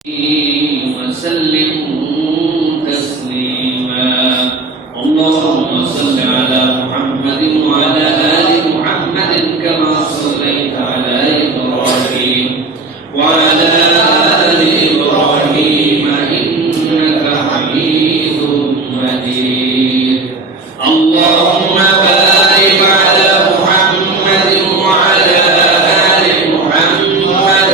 وسلم تسليما اللهم صل على محمد وعلى آل محمد كما صليت على إبراهيم وعلى آل إبراهيم إنك حميد مجيد اللهم بارك على محمد وعلى آل محمد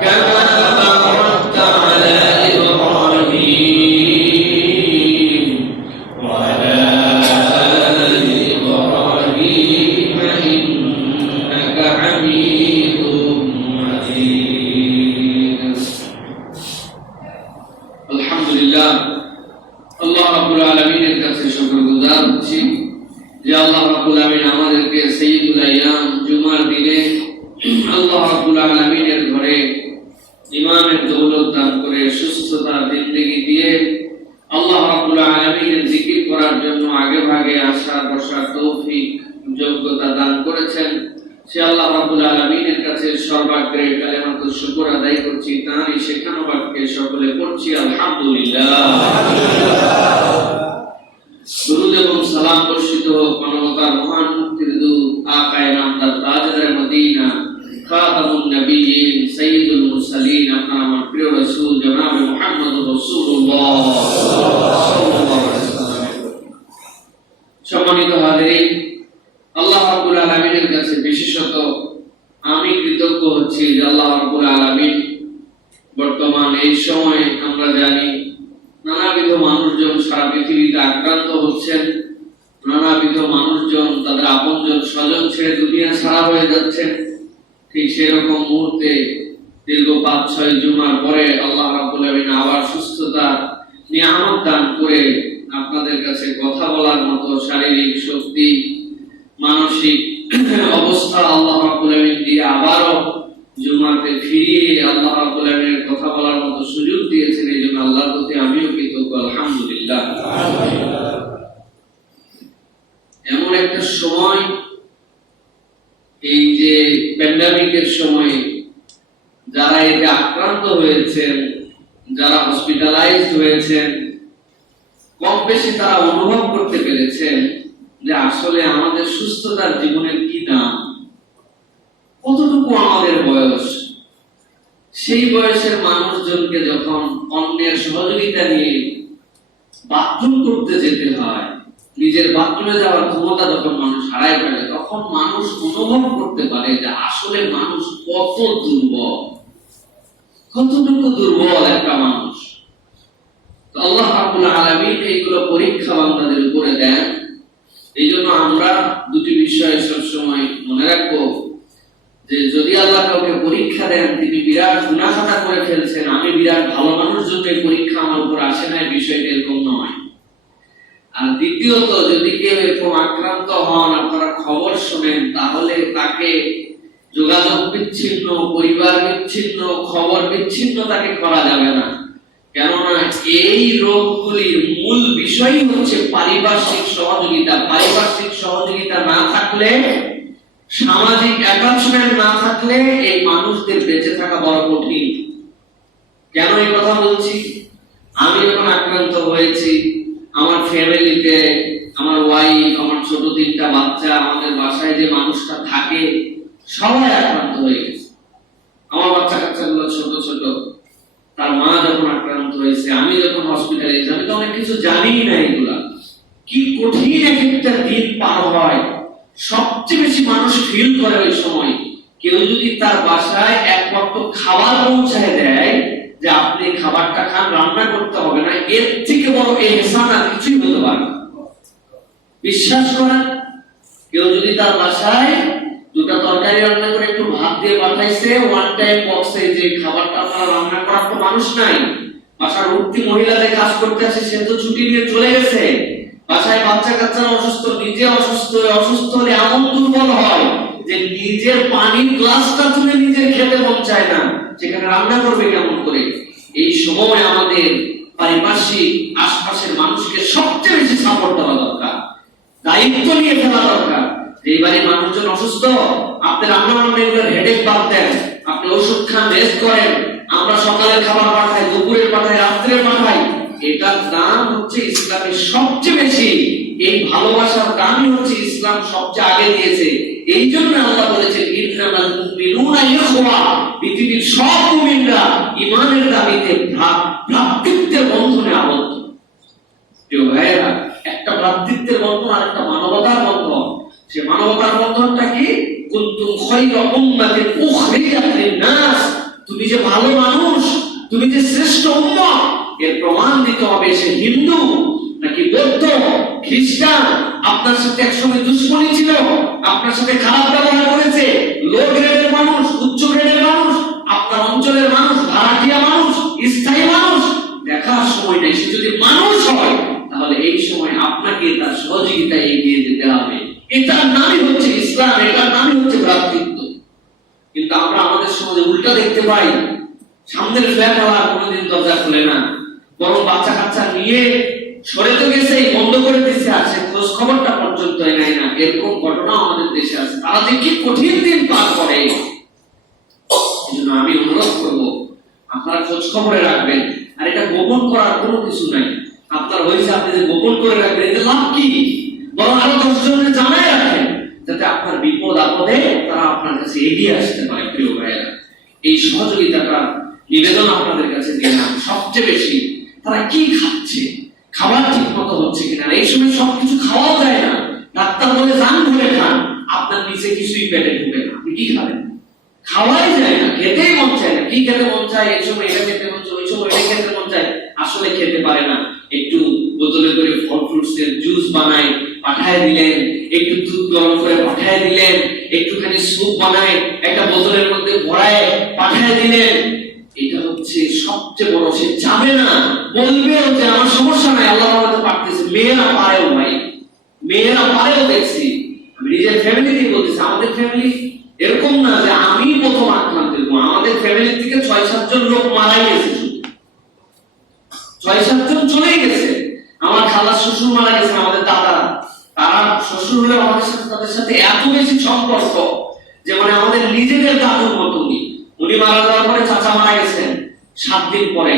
كما باركت على إبراهيم وعلى آل إبراهيم إنك حميد مجيد الحمد لله আল্লাহ রাব্বুল আলামিনের কাছে শুকরগুজার হচ্ছি যে আল্লাহ রাব্বুল আলামিন আমাদেরকে সাইয়্যিদুল আইয়াম জুমার দিনে আল্লাহ রাব্বুল আলামিনের ঘরে ইমানের দৌলত দান করে সুস্থতা জিন্দেগি দিয়ে আল্লাহ রাব্বুল আলামিনের জিকির করার জন্য আগে ভাগে আসা বসার তৌফিক যোগ্যতা দান করেছেন সে আল্লাহ রাব্বুল আলামিনের কাছে সর্বাগ্রে কালেমাতুল শুকর আদায় করছি তারই শেখানো বাক্যে সকলে পড়ছি আলহামদুলিল্লাহ দুরূদ এবং সালাম বর্ষিত হোক মানবতার মহান মুক্তির দূত আকায়ে নামদার তাজদার মদিনা খাতামুন নবিয়্যিন সাইয়্যিদুল মুরসালিন আপনার আমার প্রিয় রাসূল জনাব মুহাম্মদুর রাসূলুল্লাহ সাল্লাল্লাহু আলাইহি ওয়াসাল্লাম। সম্মানিত হাজিরিন, আল্লাহ রাব্বুল আলামিনের কাছে বিশেষত আমি কৃতজ্ঞ হচ্ছি যে আল্লাহ রাব্বুল আলামিন বর্তমান এই সময়ে আমরা জানি নানাবিধ মানুষজন সারা পৃথিবীতে আক্রান্ত হচ্ছেন, নানাবিধ মানুষজন তাদের আপনজন স্বজন ছেড়ে দুনিয়া ছাড়া হয়ে যাচ্ছেন। ঠিক সেরকম মুহূর্তে দীর্ঘ ৫-৬ জুমার পরে আল্লাহ রাব্বুল আলামিন আবার সুস্থতা নিয়ামত দান করে আপনাদের কাছে কথা বলার মতো শারীরিক শক্তি মানসিক অবস্থা আল্লাহ রাব্বুল আলামিন দিয়ে আবারও জুমাতে ফিরিয়ে আল্লাহ রাব্বুল আলামিনের কথা বলার মতো সুযোগ দিয়েছেন। এই জন্য আল্লাহর প্রতি আমিও কৃতজ্ঞ আলহামদুলিল্লাহ। এমন একটা সময় এই যে প্যান্ডামিকের সময় যারা এতে আক্রান্ত হয়েছেন, যারা হসপিটালাইজড হয়েছেন, কম বেশি তারা অনুভব করতে পেরেছেন যে আসলে আমাদের সুস্থতার জীবনের কি দাম, কতটুকু আমাদের বয়স। সেই বয়সের মানুষজনকে যখন অন্যের সহযোগিতা নিয়ে বাথরুম করতে যেতে হয়, নিজের বাথরুমে যাওয়ার ক্ষমতা যখন মানুষ হারায় ফেলে, তখন মানুষ অনুভব করতে পারে যে আসলে মানুষ কত দুর্বল, কতটুকু দুর্বল একটা মানুষ। তো আল্লাহ রাব্বুল আলামিন এইগুলো পরীক্ষা বান্দাদের উপরে দেন। এই জন্য আমরা দুটি বিষয় সবসময় মনে রাখবো যে যদি আল্লাহ কাউকে পরীক্ষা দেন, তিনি বিরাট গুনাহ খাতা করে ফেলছেন, আমি বিরাট ভালো মানুষ জন্য পরীক্ষা আমার উপর আসে না, বিষয়টা এরকম নয়। আর দ্বিতীয়ত, যদি কেউ এরকম আক্রান্ত হন, আপনারা খবর শোনেন, তাহলে তাকে যোগাযোগ বিচ্ছিন্ন, পরিবার বিচ্ছিন্ন, খবর বিচ্ছিন্ন তাকে করা যাবে না। কেননা এই রোগগুলির মূল বিষয় হচ্ছে পারিপার্শ্বিক সহযোগিতা। পারিপার্শ্বিক সহযোগিতা না থাকলে, সামাজিক অ্যাটাচমেন্ট না থাকলে এই মানুষদের বেঁচে থাকা বড় কঠিন। কেন এই কথা বলছি? আমি যখন আক্রান্ত হয়েছি, আমার ফ্যামিলিতে আমার ওয়াইফ, আমার ছোট 3টা বাচ্চা, আমাদের বাসায় যে মানুষটা থাকে, সবাই আক্রান্ত হয়ে গেছে। আমার বাচ্চা কাচ্চাগুলো ছোট ছোট, তার মা যখন আক্রান্ত হয়েছে, আমি যখন হসপিটালে গেছি, আমি তো অনেক কিছু জানিই না। এগুলা কি কঠিন একটা দিন পার হয়। সবচেয়ে বেশি মানুষ ফিল করে ওই সময় কেউ যদি তার বাসায় এক ওয়াক্ত খাবার পৌঁছায় দেয়, যে আপনি খাবারটা খান, রান্না করতে হবে না, এর থেকে বড় ইহসান আর কিছুই হতে পারে না। বিশ্বাস করেন, কেউ যদি তার বাসায় 2টা তরকারি রান্না করে একটু ভাত দিয়ে পাঠাইছে, ওয়ান টাইম বক্সে, যে খাবারটা আপনারা রান্না করার তো মানুষ নাই, বাসার উঠতি মহিলা যে কাজ করতে আসে সে তো ছুটি নিয়ে চলে গেছে, বাসায় বাচ্চা কাচ্চারা অসুস্থ, নিজে অসুস্থ, অসুস্থ হলে এমন দুর্বল হয় যে নিজের পানির গ্লাসটা তুলে নিজের খেতে মন চায় না, সেখানে রান্না করবে কেমন করে? এই সময় আমাদের পারিপার্শ্বিক আশপাশের মানুষকে সবচেয়ে বেশি সাপোর্ট দেওয়া দরকার, দায়িত্ব নিয়ে ফেলা দরকার। এই বাড়ির মানুষজন অসুস্থ, আপনি রান্না বান্না হেডেক বাদ দেন, আপনি ওষুধ খান, রেস্ট করেন, আমরা সকালের খাবার পাঠাই, দুপুরের পাঠাই, রাত্রের পাঠাই, এটার দাম হচ্ছে ইসলামের সবচেয়ে বেশি। এই ভালোবাসার দামই হচ্ছে ইসলাম সবচেয়ে আগে দিয়েছে। এই জন্য আল্লাহ বলেছেন ইন্নামাল মুমিনুনা ইখওয়া, পৃথিবীর সব মুমিনরা ঈমানের দাবিতে ভ্রাতৃত্বের বন্ধনে আবদ্ধ। প্রিয় ভাইয়েরা, একটা ভ্রাতৃত্বের বন্ধন আর একটা মানবতার বন্ধন। সে মানবতার বন্ধনটা কি? কুনতুম খায়রা উম্মাতিন উখরিজাত লিন-নাস, তুমি যে ভালো মানুষ, তুমি যে শ্রেষ্ঠ উম্মত, এর প্রমাণ দিতে হবে সে হিন্দু নাকি বৌদ্ধ, খ্রিস্টান, আপনার সাথে একসময় দুশ্মনী ছিল, আপনার সাথে খারাপ ব্যবহার করেছে, লো গ্রেডের মানুষ, উচ্চ গ্রেডের মানুষ, আপনার অঞ্চলের মানুষ, ভাড়াটিয়া মানুষ, স্থায়ী মানুষ, দেখার সময় নেই। সে যদি মানুষ হয় তাহলে এই সময় আপনাকে তার সহযোগিতায় এগিয়ে যেতে হবে। এটার নামই হচ্ছে ইসলাম, এটার নামই হচ্ছে ভ্রাতৃত্ব। কিন্তু আমরা আমাদের সমাজে উল্টা দেখতে পাই, সামনের ফ্ল্যাট ওয়ালা কোনোদিন দরজা খুলে না, বরং বাচ্চা কাচ্চা নিয়ে সরে তো গেছে, বন্ধ করে দিচ্ছে, আর সে খোঁজ খবরটা পর্যন্ত নেয় না। এরকম ঘটনা আমাদের দেশে আছে। তারা যে কি কঠিন দিন পার করে। এই জন্য আমি অনুরোধ করবো, আপনারা খোঁজ খবরে রাখবেন। আর এটা গোপন করার কোনো কিছু নাই। আপনার হয়েছে, আপনি যে গোপন করে রাখবেন, এতে লাভ কি? বরং আরো 10 জনের জানাই রাখেন, যাতে আপনার বিপদ আপদে তারা আপনার কাছে এগিয়ে আসতে পারে। প্রিয় ভাইয়েরা, এই সহযোগিতাটা নিবেদন আপনাদের কাছে দিলাম। সবচেয়ে বেশি তারা কি খাচ্ছে, খাবার ঠিক মতো হচ্ছে কিনা। এই সময় সবকিছু খাওয়া যায় না, ডাক্তার বলে যান ধরে খান, আপনার নিচে কিছুই পেটে ঢুকে না, আপনি কি খাবেন? খাওয়াই যায় না, খেতেই মন চায় না। কি খেতে মন চায়? এই সময় এটা খেতে মন চায়, ওই সময় এটা খেতে মন চায়, আসলে খেতে পারে না। একটু বোতলে করে ফল ফ্রুটসের জুস বানায় পাঠায় দিলেন, একটু দুধ গরম করে পাঠায় দিলেন, একটুখানি স্যুপ বানায় একটা বোতলের মধ্যে ভরায় পাঠায় দিলেন। এটা হচ্ছে সবচেয়ে বড়। সে যাবে না, বলবেও যে আমার সমস্যা নাই, আল্লাহ আমাকে পারতেছে। মেয়েরা পারেও ভাই, মেয়েরা পারেও দেখছি। আমি নিজের ফ্যামিলি দিয়ে বলতেছি, আমাদের ফ্যামিলি এরকম না যে আমি প্রথম আক্রান্ত। আমাদের ফ্যামিলি থেকে 6-7 জন লোক মারাই গেছে, 6-7 জন চলেই গেছে। আমার খালার শ্বশুর মারা গেছে, আমাদের দাদা, তারা শ্বশুর হলে আমাদের সাথে, তাদের সাথে এত বেশি সম্পর্ক যে মানে আমাদের নিজেদের দাদুর মতো। উনি মারা যাওয়ার পরে চাচা মারা গেছেন 7 দিন পরে,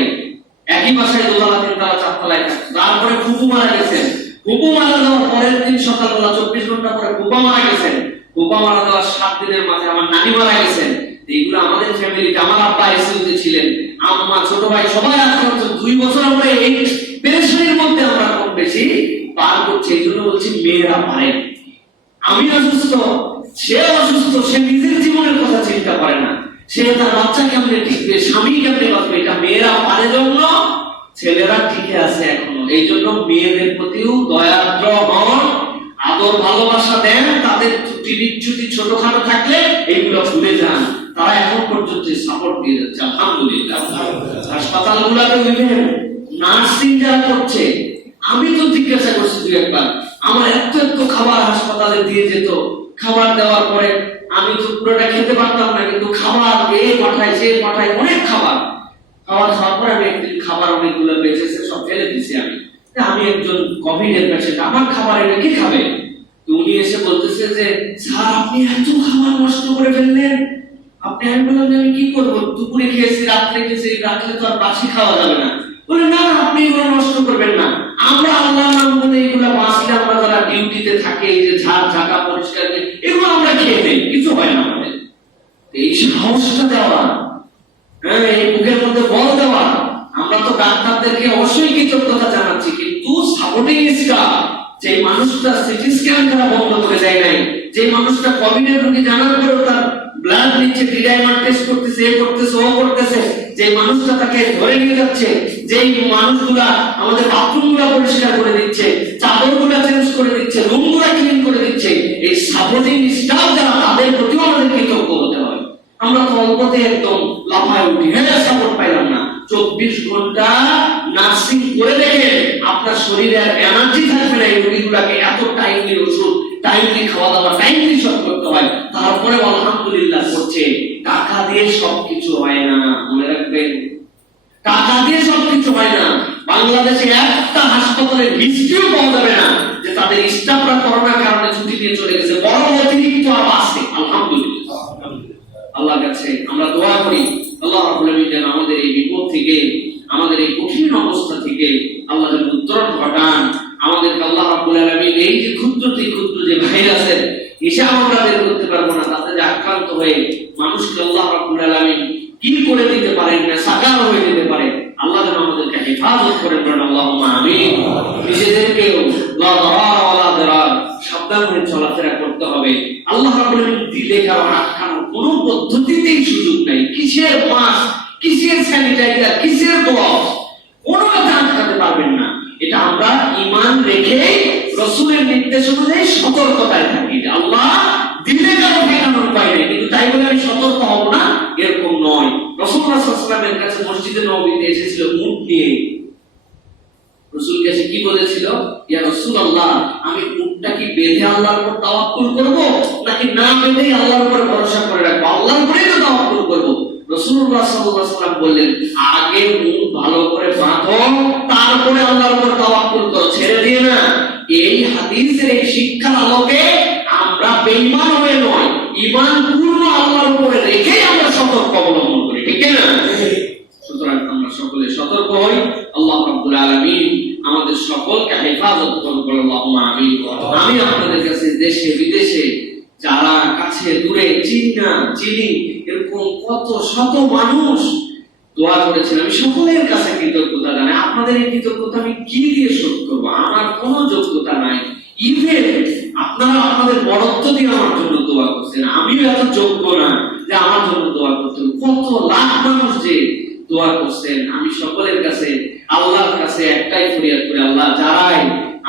একই বাসায় দোতলা 3তলা 4তলায় থাকতো। তারপরে ফুপু মারা গেছেন, ফুপু মারা যাওয়ার পরের দিন সকালবেলা 24 ঘন্টা পরে ফুপা মারা গেছেন, ফুপা মারা যাওয়ার 7 দিনের মাথায় আমার নানি মারা গেছেন। এইগুলো আমাদের ফ্যামিলিতে। আমার আব্বা আইসিইউতে ছিলেন, আম্মা, ছোট ভাই সবাই আসতে 2 বছর আমরা এই পেরেশানির মধ্যে আমরা কম বেশি পার করছি। এই জন্য বলছি মেয়েরা পারে। আমি অসুস্থ, সে অসুস্থ, সে নিজের জীবনের কথা চিন্তা করে না, সে তার বাচ্চা কেমনে টিকবে, স্বামী কেমনে বাঁচবে, এটা মেয়েরা পারে জন্য ছেলেরা টিকে আছে এখনো। এই জন্য মেয়েদের প্রতিও দয়াদ্র হন, আদর ভালোবাসা দেন। তাদের ত্রুটি বিচ্যুতি ছোটখাটো থাকলে এইগুলো ভুলে যান। তারা এখন পর্যন্ত সাপোর্ট দিয়ে যাচ্ছে, আলহামদুলিল্লাহ। হাসপাতালগুলোতে উইমেন নার্সিং যারা করছে, আমি তো জিজ্ঞাসা করছি 2-1 বার, আমার এত খাবার হাসপাতালে দিয়ে যেত। খাবার দেওয়ার পরে আমি তো পুরোটা খেতে পারতাম না, কিন্তু খাবার এ পাঠায় সে পাঠায়, অনেক খাবার। খাবার খাওয়ার পরে আমি একদিন খাবার অনেকগুলো বেঁচেছে, সব ফেলে দিছি। আমি একজন কোভিডের পেশেন্ট, আমার খাবার এটা কি খাবে? তো উনি এসে বলতেছে যে স্যার আপনি এত খাবার নষ্ট করে ফেললেন। আপনি, আমি বললাম যে আমি কি করবো, দুপুরে খেয়েছি, রাত্রে খেয়েছি, রাত্রে তো আর বাসি খাওয়া যাবে না। বলে না, আপনি এগুলো নষ্ট করবেন না, আমরা আল্লাহর নাম বলে এগুলো বাসি, আমরা যারা ডিউটিতে থাকে, এই যে ঝাড় ঝাঁকা পরিষ্কার এগুলো আমরা খেয়ে নেই, কিছু হয় না আমাদের। এই সাহসটা দেওয়া, হ্যাঁ, এই বুকের মধ্যে বল দেওয়া। আমরা তো ডাক্তারদেরকে অবশ্যই কৃতজ্ঞতা জানাচ্ছি, কিন্তু সাপোর্টিং স্টাফ, যে মানুষটা সিটি স্ক্যান করা বন্ধ করে দেয় নাই, যে মানুষটা কোভিডের রোগী জানার পরেও তার ব্লাড নিচ্ছে, ডিডাইমার টেস্ট করতেছে, এ করতেছে, ও করতেছে, যে মানুষটা তাকে ধরে নিয়ে যাচ্ছে, যে মানুষগুলা আমাদের বাথরুমগুলো পরিষ্কার করে দিচ্ছে, চাদরগুলো চেঞ্জ করে দিচ্ছে, রুমগুলো ক্লিন করে দিচ্ছে, এই সাপোর্টিং স্টাফ যারা, তাদের প্রতিও আমাদের কৃতজ্ঞ হতে হয়। আমরা তো অল্পতে একদম লাফায় উঠি, হ্যাঁ সাপোর্ট পাইলাম না। 24 ঘন্টা নার্সিং করে দেখে আপনার শরীরে এনার্জি থাকবে না। এই রোগীগুলাকে এত টাইমলি ওষুধ, টাইমলি খাওয়া দাওয়া, টাইমলি সব করতে হয়, তারপরে আলহামদুলিল্লাহ করছে। টাকা দিয়ে সবকিছু হয় না, মনে রাখবেন, টাকা দিয়ে সবকিছু হয় না। বাংলাদেশে একটা হাসপাতালের হিস্ট্রিও পাওয়া যাবে না যে তাদের স্টাফরা করোনার কারণে ছুটি দিয়ে চলে গেছে, বড় অতিরিক্ত আরো আছে। আলহামদুলিল্লাহ, আল্লাহর কাছে আমরা দোয়া করি আল্লাহ রাব্বুল আলামিন যেন আমাদের এই বিপদ থেকে, আমাদের এই কঠিন অবস্থা থেকে আল্লাহ যেন উত্তরণ ঘটান। আমাদেরকে আল্লাহ রাব্বুল আলামিন এই যে ক্ষুদ্র যে ভাইরাসের হিসাব আমরা বের করতে পারবো না, তাতে যে আক্রান্ত হয়ে মানুষকে আল্লাহ রাব্বুল আলামিন কি করে দিতে পারেন না, সাকার হয়ে দিতে পারে, আল্লাহ যেন আমাদেরকে হেফাজত করেন। আল্লাহুম্মা আমিন। নিজেদেরকেও লা দারার ওয়ালা দারার সাবধান হয়ে চলাফেরা করতে হবে। আল্লাহ রাব্বুল আলামিন দিলে কারো আটকানোর কোনো পদ্ধতিতেই সুযোগ নাই। কিসের মাস্ক, কিসের স্যানিটাইজার, কিসের গ্লাভস, কোনো কথা আটকাতে পারবেন না। এটা আমরা ঈমান রেখে রাসূলের নির্দেশ অনুযায়ী সতর্কতায় থাকি। আল্লাহ দিলে কারো ঠেকানোর উপায় নেই, কিন্তু তাই বলে আমি সতর্ক হব না, এরকম নয়। রাসূলুল্লাহ সাল্লাল্লাহু আলাইহি ওয়াসাল্লামের কাছে মসজিদে নববীতে এসেছিল উট নিয়ে। রাসূল কাছে কি বলেছিল? ইয়া রাসূলুল্লাহ, আমি উটটা কি বেঁধে আল্লাহর উপর তাওয়াক্কুল করব, নাকি না বেঁধেই আল্লাহর উপর ভরসা করে রাখবো? আল্লাহর উপরেই তো তাওয়াক্কুল করব। রাসূলুল্লাহ সাল্লাল্লাহু আলাইহি ওয়াসাল্লাম বললেন, আগে উট ভালো করে বাঁধো, তারপরে আল্লাহর উপর তাওয়াক্কুল করো, ছেড়ে দিয়ে না। এই হাদিসের এই শিক্ষার আলোকে আমরা বেঈমান হয়ে নয়, ঈমান পূর্ণ আল্লাহর উপরে রেখে আমরা সতর্ক অবলম্বন করি, ঠিক না? সুতরাং আমরা সকলে সতর্ক হই। আল্লাহ রাব্বুল আলামিন আমাদের সকলকে হেফাজত করুন। আল্লাহুম্মা আমিন। আমি আপনাদের কাছে দেশে বিদেশে যারা কাছে দূরে চিনি এরকম কত শত মানুষ দোয়া করেছেন, আমি সকলের কাছে কৃতজ্ঞতা জানাই। আপনাদের এই কৃতজ্ঞতা আমি কি দিয়ে শোধ করবো? আমার কোনো যোগ্যতা নাই। ইভেন আপনারা আপনাদের বরত্ব দিয়ে আমার জন্য দোয়া করছেন, আমিও এত যোগ্য না যে আমার জন্য দোয়া করতে। কত লাখ মানুষ যে দোয়া করছেন। আমি সকলের কাছে, আল্লাহর কাছে একটাই ফরিয়াদ করি, আল্লাহ যারাই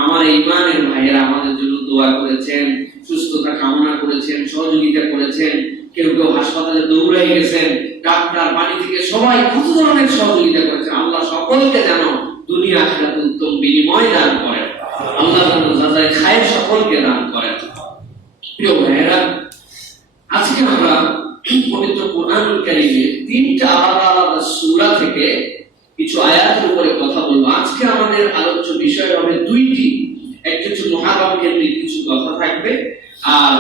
আমার ঈমানের ভাইয়েরা আমাদের জন্য দোয়া করেছেন, সুস্থতা কামনা করেছেন, সহযোগিতা করেছেন, কেউ কেউ হাসপাতালে দৌড়াই গেছেন, ডাক্তার বাড়ি থেকে সবাই কত ধরনের সহযোগিতা করেছেন, আল্লাহ সকলকে যেন দুনিয়া আখিরাতে উত্তম বিনিময় দান করেন। আল্লাহ যেন যাজায়ে খায়ের সকলকে দান করেন। প্রিয় ভাইয়েরা, আজকে আমরা পবিত্র কুরআনুল কারীমের তিনটা আলাদা আলাদা সূরা থেকে কিছু আয়াতের উপরে কথা বলবো। আজকে আমাদের আলোচ্য বিষয় হবে দুইটি, একটি হচ্ছে মুহাররম কেন্দ্রিক কিছু কথা থাকবে, আর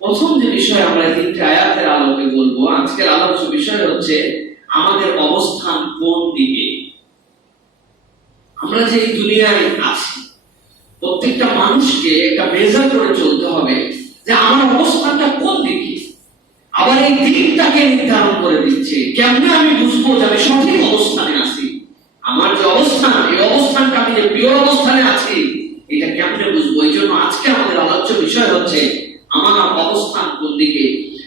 প্রথম যে বিষয় আমরা তিনটা আয়াতের আলোকে বলবো, আজকের আলোচ্য বিষয় হচ্ছে আমাদের অবস্থান কোন দিকে। আমরা যে এই দুনিয়ায় আছি, প্রত্যেকটা মানুষকে একটা মেজার করে চলতে হবে যে আমার অবস্থানটা কোন দিকে। আবার এই দিকটাকে নির্ধারণ করে দিচ্ছে, কেমনে আমি বুঝবো যে আমি সঠিক অবস্থানে আছি? আমার যে অবস্থান, এই অবস্থানটা আমি যে প্রিয় অবস্থানে আছি, এটা কেমনে বুঝবো? এই জন্য আজকে আমাদের আলোচ্য বিষয় হচ্ছে আমার অবস্থান কোন দিকে।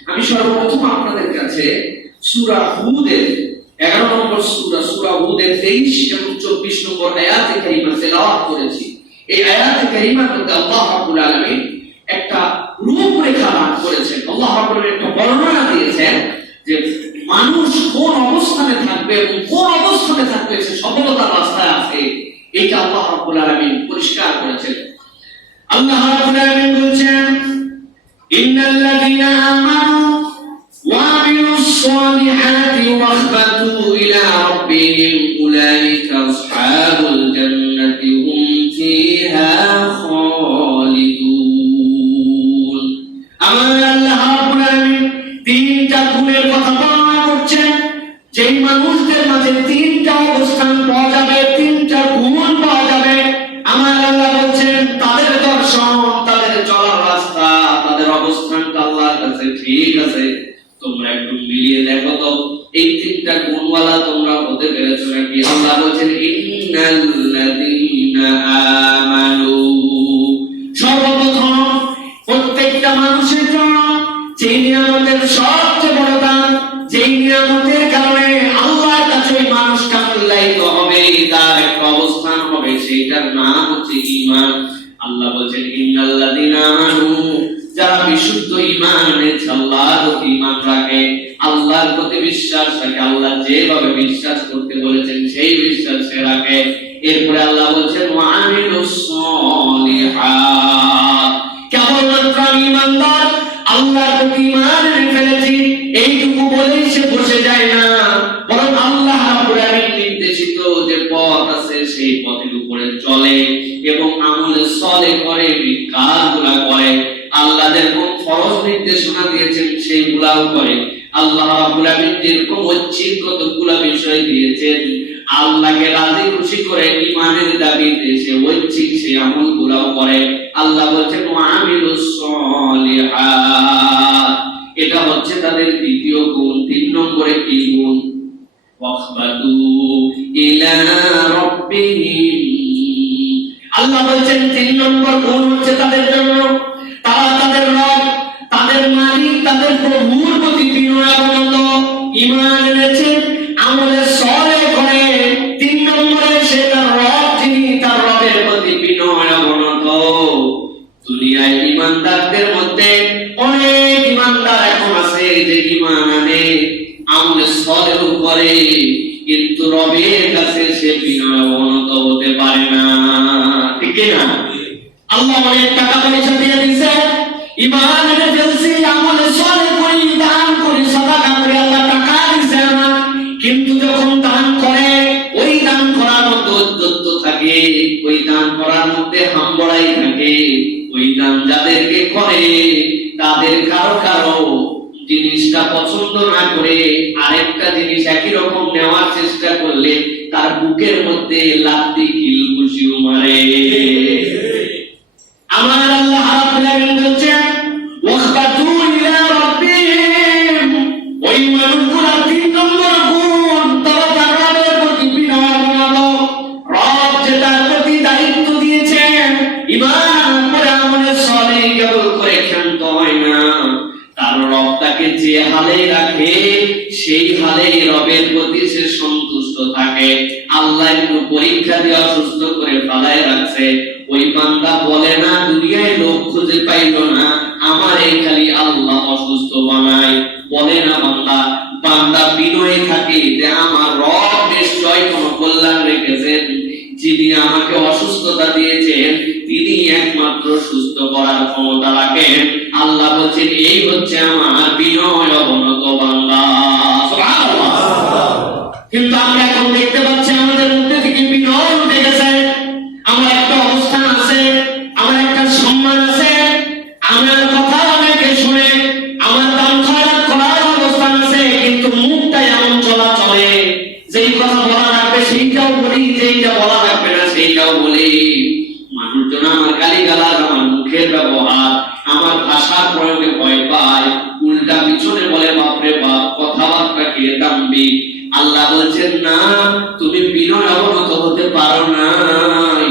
আমি সর্বপ্রথম আপনাদের কাছে সূরা হুদের 11 নম্বর সূরা হুদের 23 এবং 24 নম্বর আয়াতে কারিমা তেলাওয়াত করেছি। এই আয়াতে কারিমার মধ্যে আল্লাহ রাব্বুল আলামিন একটা রূপরেখা দান করেছেন। আল্লাহ রাব্বুল আলামিন একটা বর্ণনা দিয়েছেন যে মানুষ কোন অবস্থানে থাকবে এবং কোন অবস্থানে থাকলে সে সফলতার রাস্তায় আছে, এটা আল্লাহ রাব্বুল আলামিন পরিষ্কার করেছেন। আল্লাহ রাব্বুল আলামিন বলেন, ইন্নাল্লাযীনা আমানু ওয়া আমিলুস সালিহাতি ওয়াখবাতু ইলা রাব্বিহিম উলাইকা আসহাবুল জান্নাতি হুম ফিহা খালিদুন। আল্লাহ রাব্বুল আলামিন তিনটা গুণের কথা বর্ণনা করছেন। যেই মানুষদের মাঝে তিনটা অবস্থান পাওয়া যাবে, তিনটা গুণ পাওয়া যাবে, আমার আল্লাহ বলছেন তাদের দর্শন, তাদের চলার রাস্তা, তাদের অবস্থানটা আল্লাহর কাছে ঠিক আছে। তোমরা একটু মিলিয়ে দেখো তো এই তিনটা গুণওয়ালা তোমরা হতে পেরেছো নাকি? আল্লাহ বলছেন ইন্নাল্লাযীনা আমানু। সর্বপ্রথম প্রত্যেকটা মানুষের জন্য যেই নিয়ামতের সবচেয়ে বড় দান, যেই নিয়ামতের কারণে আল্লাহর কাছে ওই মানুষটা মূল্যায়িত হবে, তার একটা অবস্থান হবে, সেইটার নাম হচ্ছে ঈমান। আল্লাহ বলছেন ইন্নাল্লাযীনা আমানু, যারা বিশুদ্ধ ঈমান এনেছে, আল্লাহর প্রতি ঈমান রাখে, আল্লাহর প্রতি বিশ্বাস রাখে, আল্লাহ যেভাবে বিশ্বাস করতে বলেছেন সেই বিশ্বাস সে রাখে। এরপরে আল্লাহ বলছেন ওয়া আমিলুস সালিহাত। কেবলমাত্র আমি ঈমানদার, আল্লাহর প্রতি ঈমান এনে ফেলেছি, এইটুকু বলেই সে বসে যায় না, বরং আল্লাহ রাব্বুল আলামিন নির্দেশিত যে পথ আছে সেই পথের উপরে চলে এবং আমলে সালেহ করে, কাজগুলো করে, আল্লাহ যেরকম ফরজ নির্দেশনা দিয়েছেন সেইগুলাও করে। আল্লাহ রাব্বুল আলামিন যেরকম ঐচ্ছিক কতগুলো বিষয় দিয়েছেন, আল্লাহকে রাজি খুশি করে ঈমানের দাবিতে সে ঐচ্ছিক সে আমলগুলোও করে। আল্লাহ বলেন ওয়া আমিলুস সলিহাত, এটা হচ্ছে তাদের দ্বিতীয় গুণ। 3 নম্বরে কি গুণ? ওয়াখবাতু ইলা রাব্বিহিম, আল্লাহ বলেন 3 নম্বর গুণ হচ্ছে তাদের জন্য তারা তাদের রব, তাদের মালিক, তাদের প্রভুর প্রতি বিনয় অবনত ঈমান এনেছে, আমলে সলেহ করে। 3 নম্বরে সে তার রব, যিনি তার রবের প্রতি বিনয় অবনত। দুনিয়ায় ঈমানদারদের মধ্যে অনেক ঈমানদার এখন আছে যে ঈমান আনে, আমলে সলেহ করে, কিন্তু রবের কাছে সে বিনয় অবনত হতে পারে না। ঠিক না? আল্লাহ অনেক টাকা পয়সা দিয়ে দিয়েছে, ঈমান এনে ফেলছি, আমলে সলেহ করি, দান করি, সাদাকা করি, আল্লাহ টাকা দিয়েছে আমার, কিন্তু যখন দান করে ওই দান করার মধ্যে উদ্যত থাকে, ওই দান করার মধ্যে হামবড়াই থাকে। ওই দান যাদেরকে করে তাদের কারো কারো জিনিসটা পছন্দ না করে আরেকটা জিনিস একই রকম নেওয়ার চেষ্টা করলে তার বুকের মধ্যে লাথি কিল ঘুষিও মারে। আমার আল্লাহ রাব্বুল আলামিন বলেন ওয়াখবাতু ইলা রাব্বিহিম, ওই মানুষগুলোর 3 নম্বর গুণ তারা তার রবের প্রতি বিনয় অবনত। রব যে তার প্রতি দায়িত্ব দিয়েছেন, ঈমান করে আমলে সলিহ কেবল করে ক্ষান্ত হয় না, তার রব তাকে যে হালে রাখে সেই হালেই রবের প্রতি সে সন্তুষ্ট থাকে। আল্লাহ একটু পরীক্ষা দিয়ে অসুস্থ করে ফেলায় রাখছে, ওই বান্দা বলে না দুনিয়ায় লোক খুঁজে পাইল না, আমার এই খালি আল্লাহ অসুস্থ বানায়, বলে না বান্দা। বান্দা বিনয়ে থাকে যে আমার রব নিশ্চয় কোন কল্যাণ রেখেছেন, যিনি আমাকে অসুস্থতা দিয়েছেন তিনি একমাত্র সুস্থ করার ক্ষমতা রাখেন। আল্লাহ বলছেন এই হচ্ছে আমার বিনয় অবনত বান্দা। সুবহানাল্লাহ। কিন্তু আমরা এখন দেখতে পাচ্ছি আমাদের মধ্যে থেকে বিনয় উঠে গেছে। আমার একটা অবস্থান আছে, আমার একটা সম্মান আছে, আমার কথা অনেকে শুনে, আমার দাম খরচ করার অবস্থান আছে, কিন্তু মুখটা এমন চলা চলে যেই কথা বলা রাখবে সেইটাও বলি, যেইটা বলা রাখবে না সেইটাও বলি। মানুষজন আমার গালিগালাজ, আমার মুখের ব্যবহার, আমার ভাষার প্রয়োগে ভয় পায়, উল্টা পিছনে বলে বাপরে বাপ, কথাবার্তা কে দাম্বি। আল্লাহ বলছেন না, তুমি বিনয় অবনত হতে পারো নাই।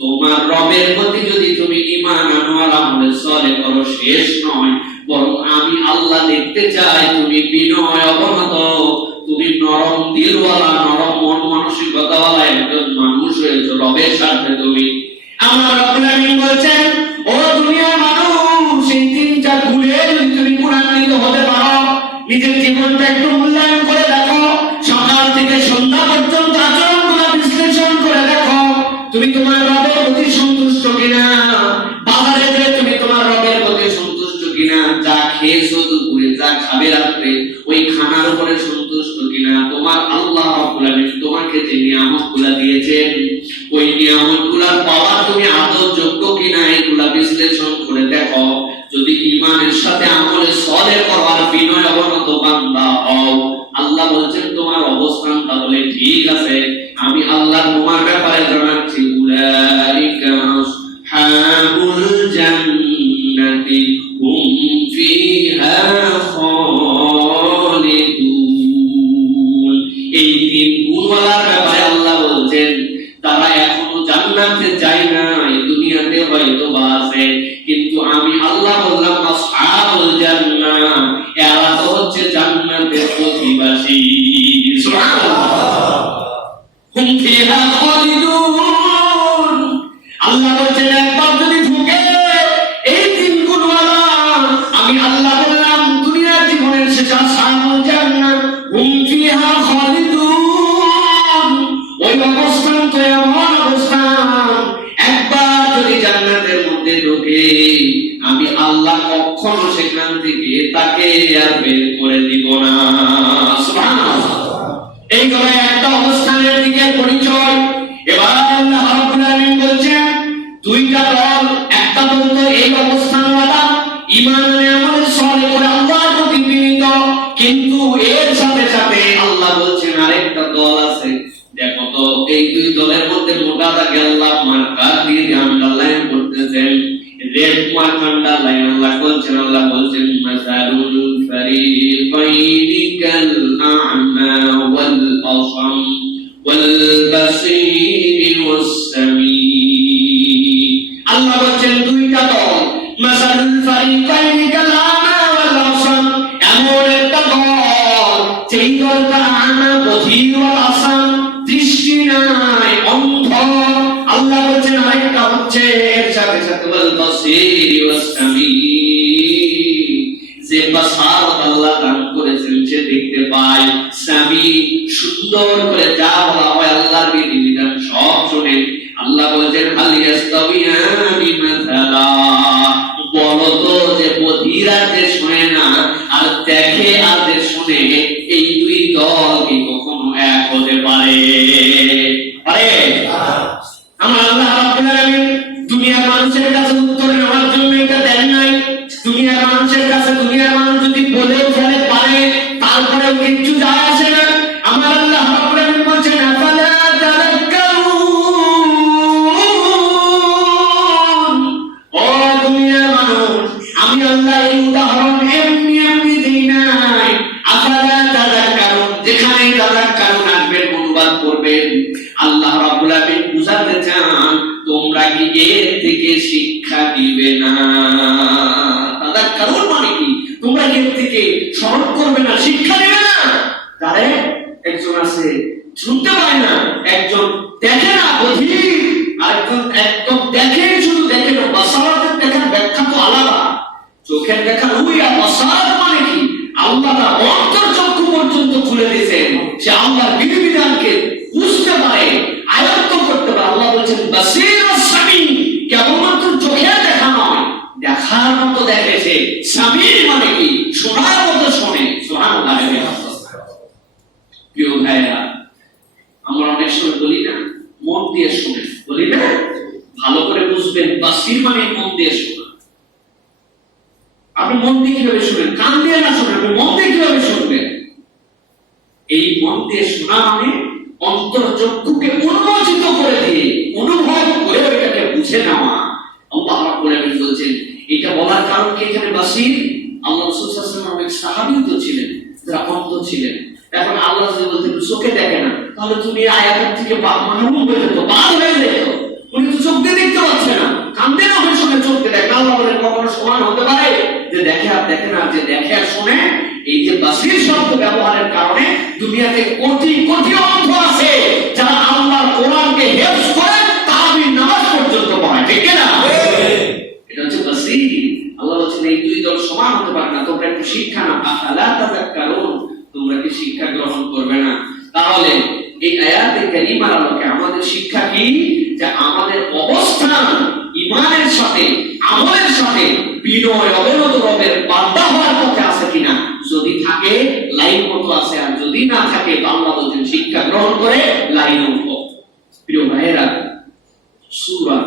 তোমার রবের প্রতি যদি তুমি ঈমান আনো আর আমলে সলেহ করো শেষ নয়, বরং আমি আল্লাহ দেখতে চাই তুমি বিনয় অবনত, তুমি নরম দিলওয়ালা, নরম মন মানসিকতাওয়ালা একজন মানুষ হয়েছো রবের সাথে। তুমি আমার রব্বুল আলামিন বলেন ও দুনিয়ার মানুষ, এই 3টা গুণে যদি তুমি গুণান্বিত হতে পারো, নিজের জীবনটা একটু মূল্যায়ন করে দেখো, সকাল থেকে সন্ধ্যা পর্যন্ত আচরণগুলো বিশ্লেষণ করে দেখো, তুমি তোমার রবের প্রতি সন্তুষ্ট কিনা, বাজারে যে তুমি তোমার রবের প্রতি সন্তুষ্ট কিনা, যা খেয়েছো দুপুরে, যা খাবে রাত্রে, ওই খানার উপরে সন্তুষ্ট কিনা, তোমার আল্লাহ রাব্বুল আলামিন তোমাকে যে নিয়ামতগুলো দিয়েছেন ওই নিয়ামতগুলোর পাওয়া তুমি আদৌ যোগ্য কিনা, এগুলা বিশ্লেষণ করে দেখো। যদি ঈমানের সাথে আমলে সলেহ করার বিনয় অবনত বান্দা হও, আল্লাহ বলছেন তোমার অবস্থান তাহলে ঠিক আছে। আমি আল্লাহ তোমার ব্যাপারে জানাচ্ছি উলাইকা আসহাবুল জান্নাতি হুম ফিহা খালিদুন। এই 3 গুণওয়ালার ব্যাপারে আল্লাহ বলছেন তারা এখনো জান্নাতে যায় না, এই দুনিয়াতে হয়তো বা আছে, কিন্তু আমি আল্লাহ বললাম আসহাবুল জান্নাহ, এরা তো হচ্ছে জান্নাতের অধিবাসী। সুবহানাল্লাহ। হুম ফিহা খালিদুন। আল্লাহ বলছেন একবার যদি ঢুকে এই 3 গুণওয়ালা, আমি আল্লাহ বললাম দুনিয়ার জীবনের শেষে আসহাবুল জান্নাহ হুম ফিহা খালিদুন। ওই অবস্থান তো এমন অবস্থান, একবার যদি জান্নাতের মধ্যে ঢোকে আমি আল্লাহ কখনো সেখান থেকে তাকে আর বের করে দিব না। সুবহানাল্লাহ। এই হলো একটা অবস্থানের দিকে পরিচয়। এবার আল্লাহ রাব্বুল আলামিন বলছেন 2টা দল, একটা দল তো এই অবস্থানওয়ালা, ঈমান আমলে সলেহ করে আল্লাহর প্রতি বিনীত, কিন্তু এই দুই দলের মধ্যে মোটা দাগে আল্লাহ মার্কার দিয়ে আন্ডারলাইন করতেছেন। রেড মার্ক আন্ডারলাইন আল্লাহ বলছেন মাসালুল ফারিকাইনি কাল আ'মা ওয়াল আসাম ওয়াল বাসীর ওয়াস সামিঈ। আল্লাহ বলছেন দুইটা দল, মাসালুল ফারিকাইনি কাল আ'মা ওয়াল আসাম, এমন একটা দল যেই দলটা আ'মা বধির ওয়াল আসাম দৃষ্টি নাই, অন্ধ। আল্লাহ বলছেন আরেকটা হচ্ছে এর সাথে সাথে ওয়াল বাসীর ওয়াস সামিঈ, যে বাসারত আল্লাহ দান করেছেন সে দেখতে পায়, সামি সুন্দর করে যা বলা হয় আল্লাহর বিধিবিধান সব শুনে। আল্লাহ বলেছেন হাল ইয়াস্তাবিয়ানি মাসালা, বলো তো যে বধিরা যে শোনে না আর দেখে আর যে শুনে, এই দুই দল কি কখনো এক হতে পারে? আমার আল্লাহ রাব্বুল আলামিন দুনিয়ার মানুষের কাছে উত্তর নেওয়ার জন্য এটা দেন নাই। দুনিয়ার মানুষের কাছে দুনিয়ার মানুষ যদি বলেও ফেলে পারে, তারপরেও কিচ্ছু যায় আসে না। আমার আল্লাহ রাব্বুল আলামিন বলেন আফালা তাযাক্কারুন, ও দুনিয়ার মানুষ, আমি আল্লাহ এই উদাহরণ এমনি এমনি দেই নাই। আফালা তাযাক্কারুন, যেখানে তাযাক্কারুন আসবেন অনুবাদ করবেন। আল্লাহ রাব্বুল আলামিন বুঝাতে চান তোমরা কি এর থেকে শিক্ষা দিবে না? তাযাক্কারুন মানে কি? তোমরা এর থেকে স্মরণ করবে না, শিক্ষা দিবে না? তারে একজন আছে শুনতে পায় না, একজন দেখে না বধির, আরেকজন একদম দেখে, শুধু দেখে না। বাসারাতের দেখার ব্যাখ্যা তো আলাদা, চোখের দেখা রুইয়া। বাসারাত মানে কি? আল্লাহ তার অন্তর্চক্ষু পর্যন্ত খুলে দিয়েছেন, সে আল্লাহর বিধিবিধানকে বুঝতে পারে, আয়ত্ত করতে পারে। আল্লাহ বলছেন বাসীর ওয়াস সামিঈ, কেবলমাত্র চোখের দেখা নয়, দেখার মতো দেখেছে। সামিঈ মানে কি? শোনার মতো শোনে। সুবহানাল্লাহ। প্রিয় ভাইরা, আমরা অনেক সময় বলি না মন দিয়ে শুনে, বলি না? ভালো করে বুঝবেন, বাসীর মানে মন দিয়ে শোনা। আপনি মন দিয়ে কিভাবে শুনবেন? কান দিয়ে না শুনবেন, আপনি মন দিয়ে কিভাবে শুনবেন? এই মন দিয়ে শোনা মানে অন্তর্চক্ষুকে উন্মোচিত করে দিয়ে অনুভব করে এটাকে বুঝে নেওয়া। আল্লাহ রাব্বুল আলামিন বলছেন এটা বলার কারণ কি? এখানে বাসীর আল্লাহ রাসূল সাল্লাল্লাহু আলাইহি ওয়াসাল্লাম অনেক সাহাবী তো ছিলেন যারা অন্ধ ছিলেন। এখন আল্লাহ যদি বলতেন চোখে দেখে না, তাহলে তুমি আয়াতের থেকে মাহরুম হয়ে যেত, বাদ হয়ে যেত। উনি তো চোখ দিয়ে দেখতে পাচ্ছে না, কান দিয়ে না শুনে চোখ দিয়ে দেখে। আল্লাহ বলেন কখনো সমান হতে পারে যে দেখে আর দেখে না, যে দেখে আর শুনে? এই যে বাসীর শব্দ ব্যবহারের কারণে দুনিয়াতে কোটি কোটি অন্ধ আছে যারা আল্লাহর কোরআনকে হেফজ করে তারাবির নামাজ পর্যন্ত পড়ে, ঠিক না? এটা হচ্ছে বাসীর। আল্লাহ বলেন এই দুই দল সমান হতে পারে না, তোমরা একটু শিক্ষা না। আফালা তাযাক্কারুন, তোমরা কি শিক্ষা গ্রহণ করবে না? তাহলে এই আয়াতে কারিমার আলোকে আমাদের শিক্ষা কি? যে আমাদের অবস্থান ঈমানের সাথে আমলের সাথে বিনয় অবনত রবের বান্দা হওয়ার পথে আছে কিনা। যদি থাকে লাইন মতো আছে, আর যদি না থাকে তো আল্লাহ বলেন শিক্ষা গ্রহণ করে লাইন উঠো। প্রিয় ভাইয়েরা, সূরা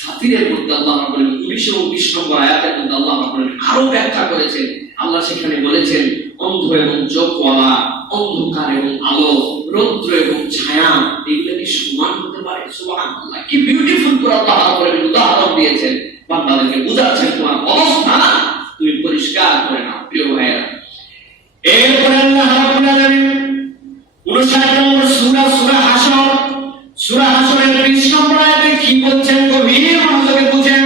ফাতিরের মধ্যে আল্লাহ বলেন 19 এবং 20 নম্বর আয়াতের মধ্যে আল্লাহ বলেন আরো ব্যাখ্যা করেছেন। আল্লাহ সেখানে বলেছেন অন্ধ এবং চোখওয়ালা, অন্ধকার এবং আলো, রৌদ্র এবং ছায়া, এগুলো কি সমান হতে পারে? সুবহানাল্লাহ, কি বিউটিফুল করে আল্লাহ রাব্বুল উদাহরণ দিয়েছেন, বান্দাদেরকে বুঝাচ্ছেন তোমার অবস্থা তুমি পরিষ্কার করে নাও। প্রিয় ভাইয়েরা, এরপরে আল্লাহ রাব্বুল আলামিন 59 নম্বর সূরা হাশর, সূরা হাশরের 20 নম্বর আয়াতে কি বলছেন? গভীর মনোযোগে বুঝেন,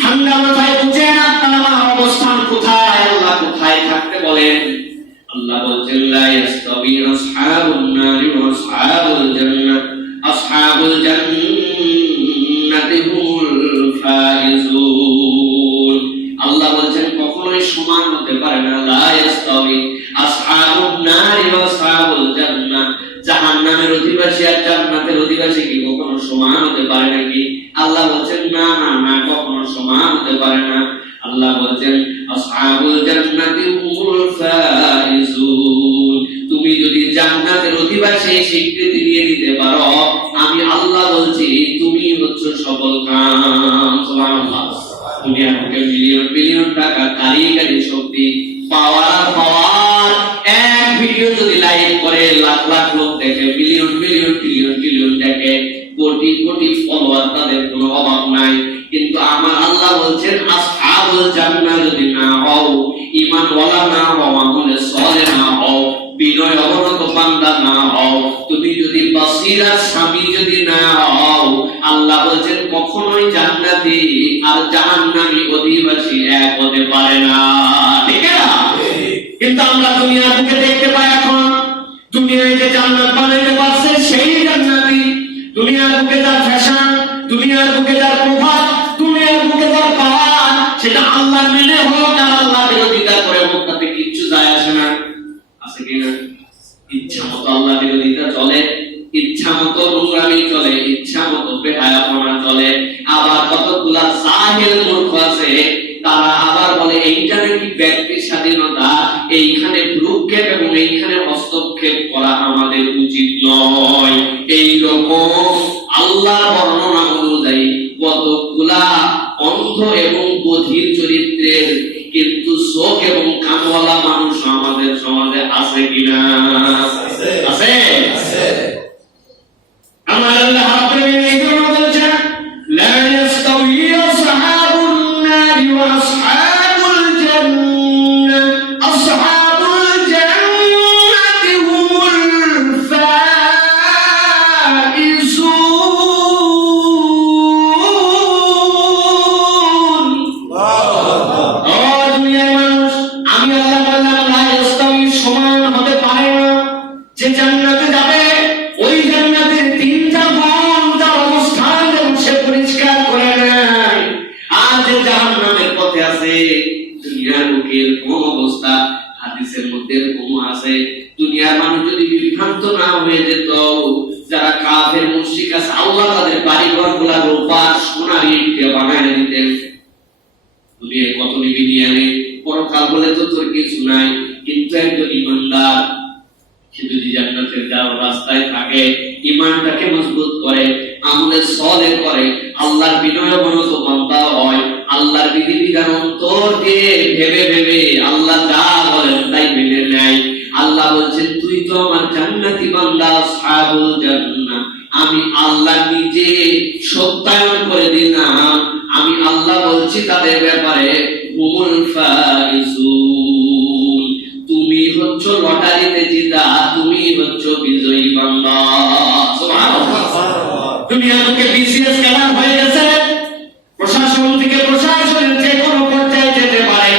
ঠান্ডা মাথায় বুঝেন আপনার আমার অবস্থান কোথায়, আল্লাহ কোথায় থাকতে বলেন। আল্লাহ বলছেন লা ইয়াস্তাবি আসহাবুন নারি ওয়া আসহাবুল জান্নাহ, আসহাবুল জান্নাতি হুমুল ফাইজুন। আল্লাহ বলছেন কখনোই সমান হতে পারে না। লা ইয়াস্তাবি আসহাবুন নারি ওয়া আসহাবুল জান্নাহ, জাহান্নামের অধিবাসী আর জান্নাতের অধিবাসী কি কখনো সমান হতে পারে নাকি? আল্লাহ বলছেন না না না, কখনো সমান হতে পারে না। আল্লাহ বলছেন আসহাবুল জান্নাতি হুমুল ফাইজুন, তুমি যদি জান্নাতের অধিবাসী স্বীকৃতি দিয়ে দিতে পারো, আমি আল্লাহ বলছি তুমি হচ্ছ সফলকাম। সুবহানাল্লাহ। দুনিয়ার বুকে মিলিয়ন বিলিয়ন টাকা কারিগরি শক্তি পাওয়ার এক ভিডিও যদি লাইভ করে লাখ লাখ লোক দেখে, million billion trillion trillion crore crore follower, তাদের কোনো অভাব নাই। কিন্তু আমার আল্লাহ বলছেন আসহাবুল জান্নাহ যদি না হও, ঈমানওয়ালা না হও, আমলে সালেহ না হও, বিনয় অবনত বান্দা না হও, তুমি যদি বাসীরার স্বামী যদি না হও, আল্লাহ বলছেন কখনোই জান্নাতি আর জাহান্নামী অধিবাসী এক হতে পারে না। ঠিক না? কিন্তু আমরা দুনিয়ার বুকে দেখতে পাই এখন দুনিয়ায় যে জান্নাত বানাইতে পারছে সেই জান্নাতি, দুনিয়ার বুকে যার ফ্যাশন, দুনিয়ার বুকে যার প্রভাব, দুনিয়ার বুকে যার পাওয়ার, সেটা আল্লাহ মেনে হোক আর আল্লাহ বিরোধিতা করে হোক, তাতে কিচ্ছু যায় আসে না। আছে কি না? ইচ্ছা মতো আল্লাহ বিরোধিতা চলে, ইচ্ছা মতো নোংরামি চলে, ইচ্ছা মতো বেহায়াপনা চলে। আবার কতগুলা জাহেল মূর্খ আছে, তারা আবার বলে এইটা নাকি ব্যক্তির স্বাধীনতা, এইখানে ভ্রুক্ষেপ এবং এইখানে হস্তক্ষেপ করা আমাদের উচিত নয়। এইরকম আল্লাহর বর্ণনা অনুযায়ী কতগুলা অন্ধ এবং বধির চরিত্রের কিন্তু চোখ এবং কানওয়ালা মানুষ আমাদের সমাজে আছে কিনা? আছে। আমার আল্লাহ রাব্বুল আলামিন বলেছেন লা ইয়াস্তাওয়ি আসহাবুন নারি ওয়া আসহাবুল জান্নাহ, আসহাবুল জান্নাতি হুমুল ফাইজুন। দুনিয়ার মানুষ, আমি আল্লাহ বললাম লা ইয়াস্তাওয়ি, সমান হতে পারে না। যে জান্নাতে যাবে ওই জান্নাতের তিনটা গুণ তার অবস্থান এবং সে পরিষ্কার করে নেয়, আর যে জাহান্নামের পথে আছে দুনিয়ার বুকের কোন অবস্থা। হাদিসের মধ্যে এরকম আছে, দুনিয়ার মানুষ যদি বিভ্রান্ত না হয়ে যেত, যারা কাফের মুশরিক আছে আল্লাহ তাদের বাড়িঘর গুলা রূপা সোনার ইট দিয়ে বানায় দিতেন। দুনিয়ায় কত নিবি নিয়ে আনে, পরকাল বলে তো তোর কিছু নাই। কিন্তু একজন ইমানদার সে যদি জান্নাতের যাওয়ার রাস্তায় থাকে, ঈমানটাকে মজবুত করে, আমলে সালেহ করে, আল্লাহর বিনয়মনত বান্দা হয়, আল্লাহর বিধিবিধান অন্তর দিয়ে ভেবে ভেবে আল্লাহ যা বলেন তাই মেনে নেয়। আল্লাহ বলছেন তুই তো আমার জান্নাতি বান্দা, আসহাবুল জান্নাহ। আমি আল্লাহ নিজে সত্যায়ন করে দিলাম, আমি আল্লাহ বলছি তাদের ব্যাপারে হুমুল ফাইজুন, তুমি হচ্ছ লটারিতে জিতা, তুমি হচ্ছ বিজয়ী বান্দা। সুবহানাল্লাহ। দুনিয়ার বুকে বিসিএস খেলা হয়ে গেছে, প্রশাসন থেকে প্রশাসনের যে কোনো পর্যায়ে যেতে পারে।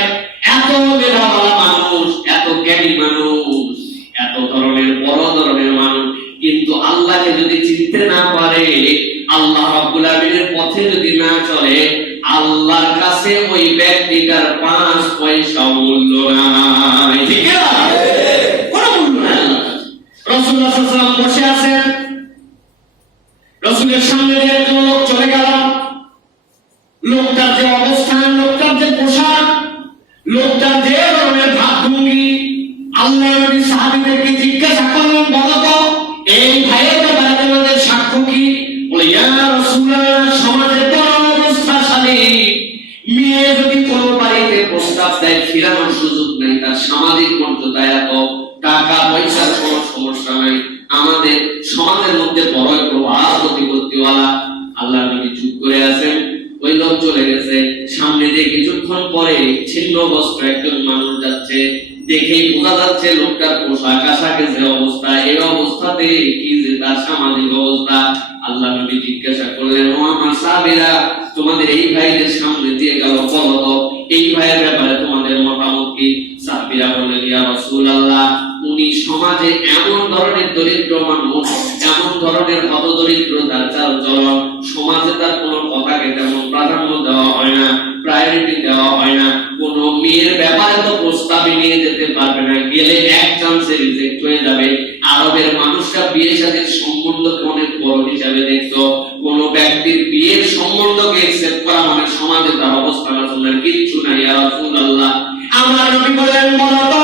এত মেধাওয়ালা মানুষ, এত জ্ঞানী মানুষ, এত ধরনের বড় ধরনের মানুষ, কিন্তু আল্লাহকে যদি চিনতে না পারে, আল্লাহ রাব্বুল আলামিনের পথে যদি না চলে, আল্লাহর কাছে ওই ব্যক্তিটার 5 পয়সা মূল্য নাই। ঠিক না? কোনো মূল্য নাই। রাসূলুল্লাহ সাল্লাল্লাহু আলাইহি ওয়াসাল্লাম বসে আছেন, রাসূলের সামনে দিয়ে একজন লোক চলে গেল। লোকটার যে অবস্থান, লোকটার যে পোশাক, লোকটার যে ধরনের ভাবভঙ্গি, আল্লাহ নবী সাহাবীদেরকে জিজ্ঞাসা করলেন, বলো তো এই ভাইয়ের ব্যাপারে তোমাদের সাক্ষ্য কি? বলে ইয়া রাসূলুল্লাহ, সমাজের কোন অবস্থাশালী মেয়ে যদি কোনো বাড়িতে প্রস্তাব দেয়, ফিরানোর সুযোগ নেই, তার সামাজিক মর্যাদা এত, টাকা পয়সার কোনো সমস্যা নাই, আমাদের সমাজের মধ্যে বড় প্রভাব প্রতিপত্তিওয়ালা। আল্লাহ নবী চুপ করে আছেন, ওই লোক চলে গেছে। সামনে দিয়ে কিছুক্ষণ পরে ছিন্ন বস্ত্র একজন মানুষ যাচ্ছে, দেখেই বোঝা যাচ্ছে লোকটার পোশাক আশাকের যে অবস্থা, এই অবস্থাতে কি যে তার সামাজিক অবস্থা। আল্লাহ নবী জিজ্ঞাসা করলেন, ও আমার সাহাবীরা, তোমাদের এই ভাইদের সামনে দিয়ে গেল, বলো তো এই ভাইয়ের ব্যাপারে তোমাদের মতামত কি? সাহাবীরা বললেন, ইয়া রাসূলুল্লাহ, উনি সমাজে এমন ধরনের দরিদ্র মানুষ, এমন ধরনের হতদরিদ্র তার চালচলন, সমাজে তার কোনো কথাকে তেমন প্রাধান্য দেওয়া হয় না, প্রায়োরিটি দেওয়া হয় না। কোন মেয়ের ব্যাপারে তো প্রস্তাবে নিয়ে যেতে পারবে না, গেলে এক চান্সে রিজেক্ট হয়ে যাবে। আরবের মানুষরা বিয়ে শাদীর সম্বন্ধকে অনেক বড় হিসাবে দেখতো। কোন ব্যক্তির বিয়ের সম্বন্ধকে একসেপ্ট করা মানে সমাজে তার অবস্থান আসলে কিচ্ছু নাই। ইয়া রাসূলুল্লাহ, আমার নবী বলেন, বলো তো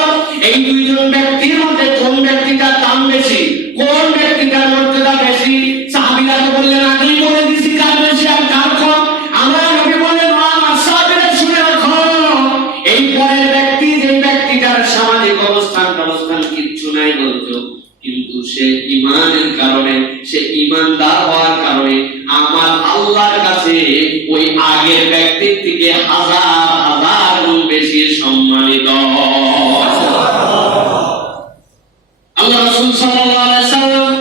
এই দুইজন ব্যক্তির মধ্যে কোন ব্যক্তিটার দাম বেশি, কোন ব্যক্তিটার মর্যাদা বেশি? সাহাবীরা বললেন, আগেই বলে দিছি কার বেশি আর কার কম। আমার নবী বললেন, আমার সাহাবীরা শুনে রাখো, এই পরের ব্যক্তি যে ব্যক্তিটার সামাজিক অবস্থান কিচ্ছু নাই বলতো, কিন্তু সে ঈমানের কারণে, সে ঈমানদার হওয়ার কারণে আমার আল্লাহর কাছে ওই আগের ব্যক্তির থেকে হাজার হাজার গুণ বেশি সম্মানিত। আল্লাহ রাসূল সাল্লাল্লাহু আলাইহি সাল্লাম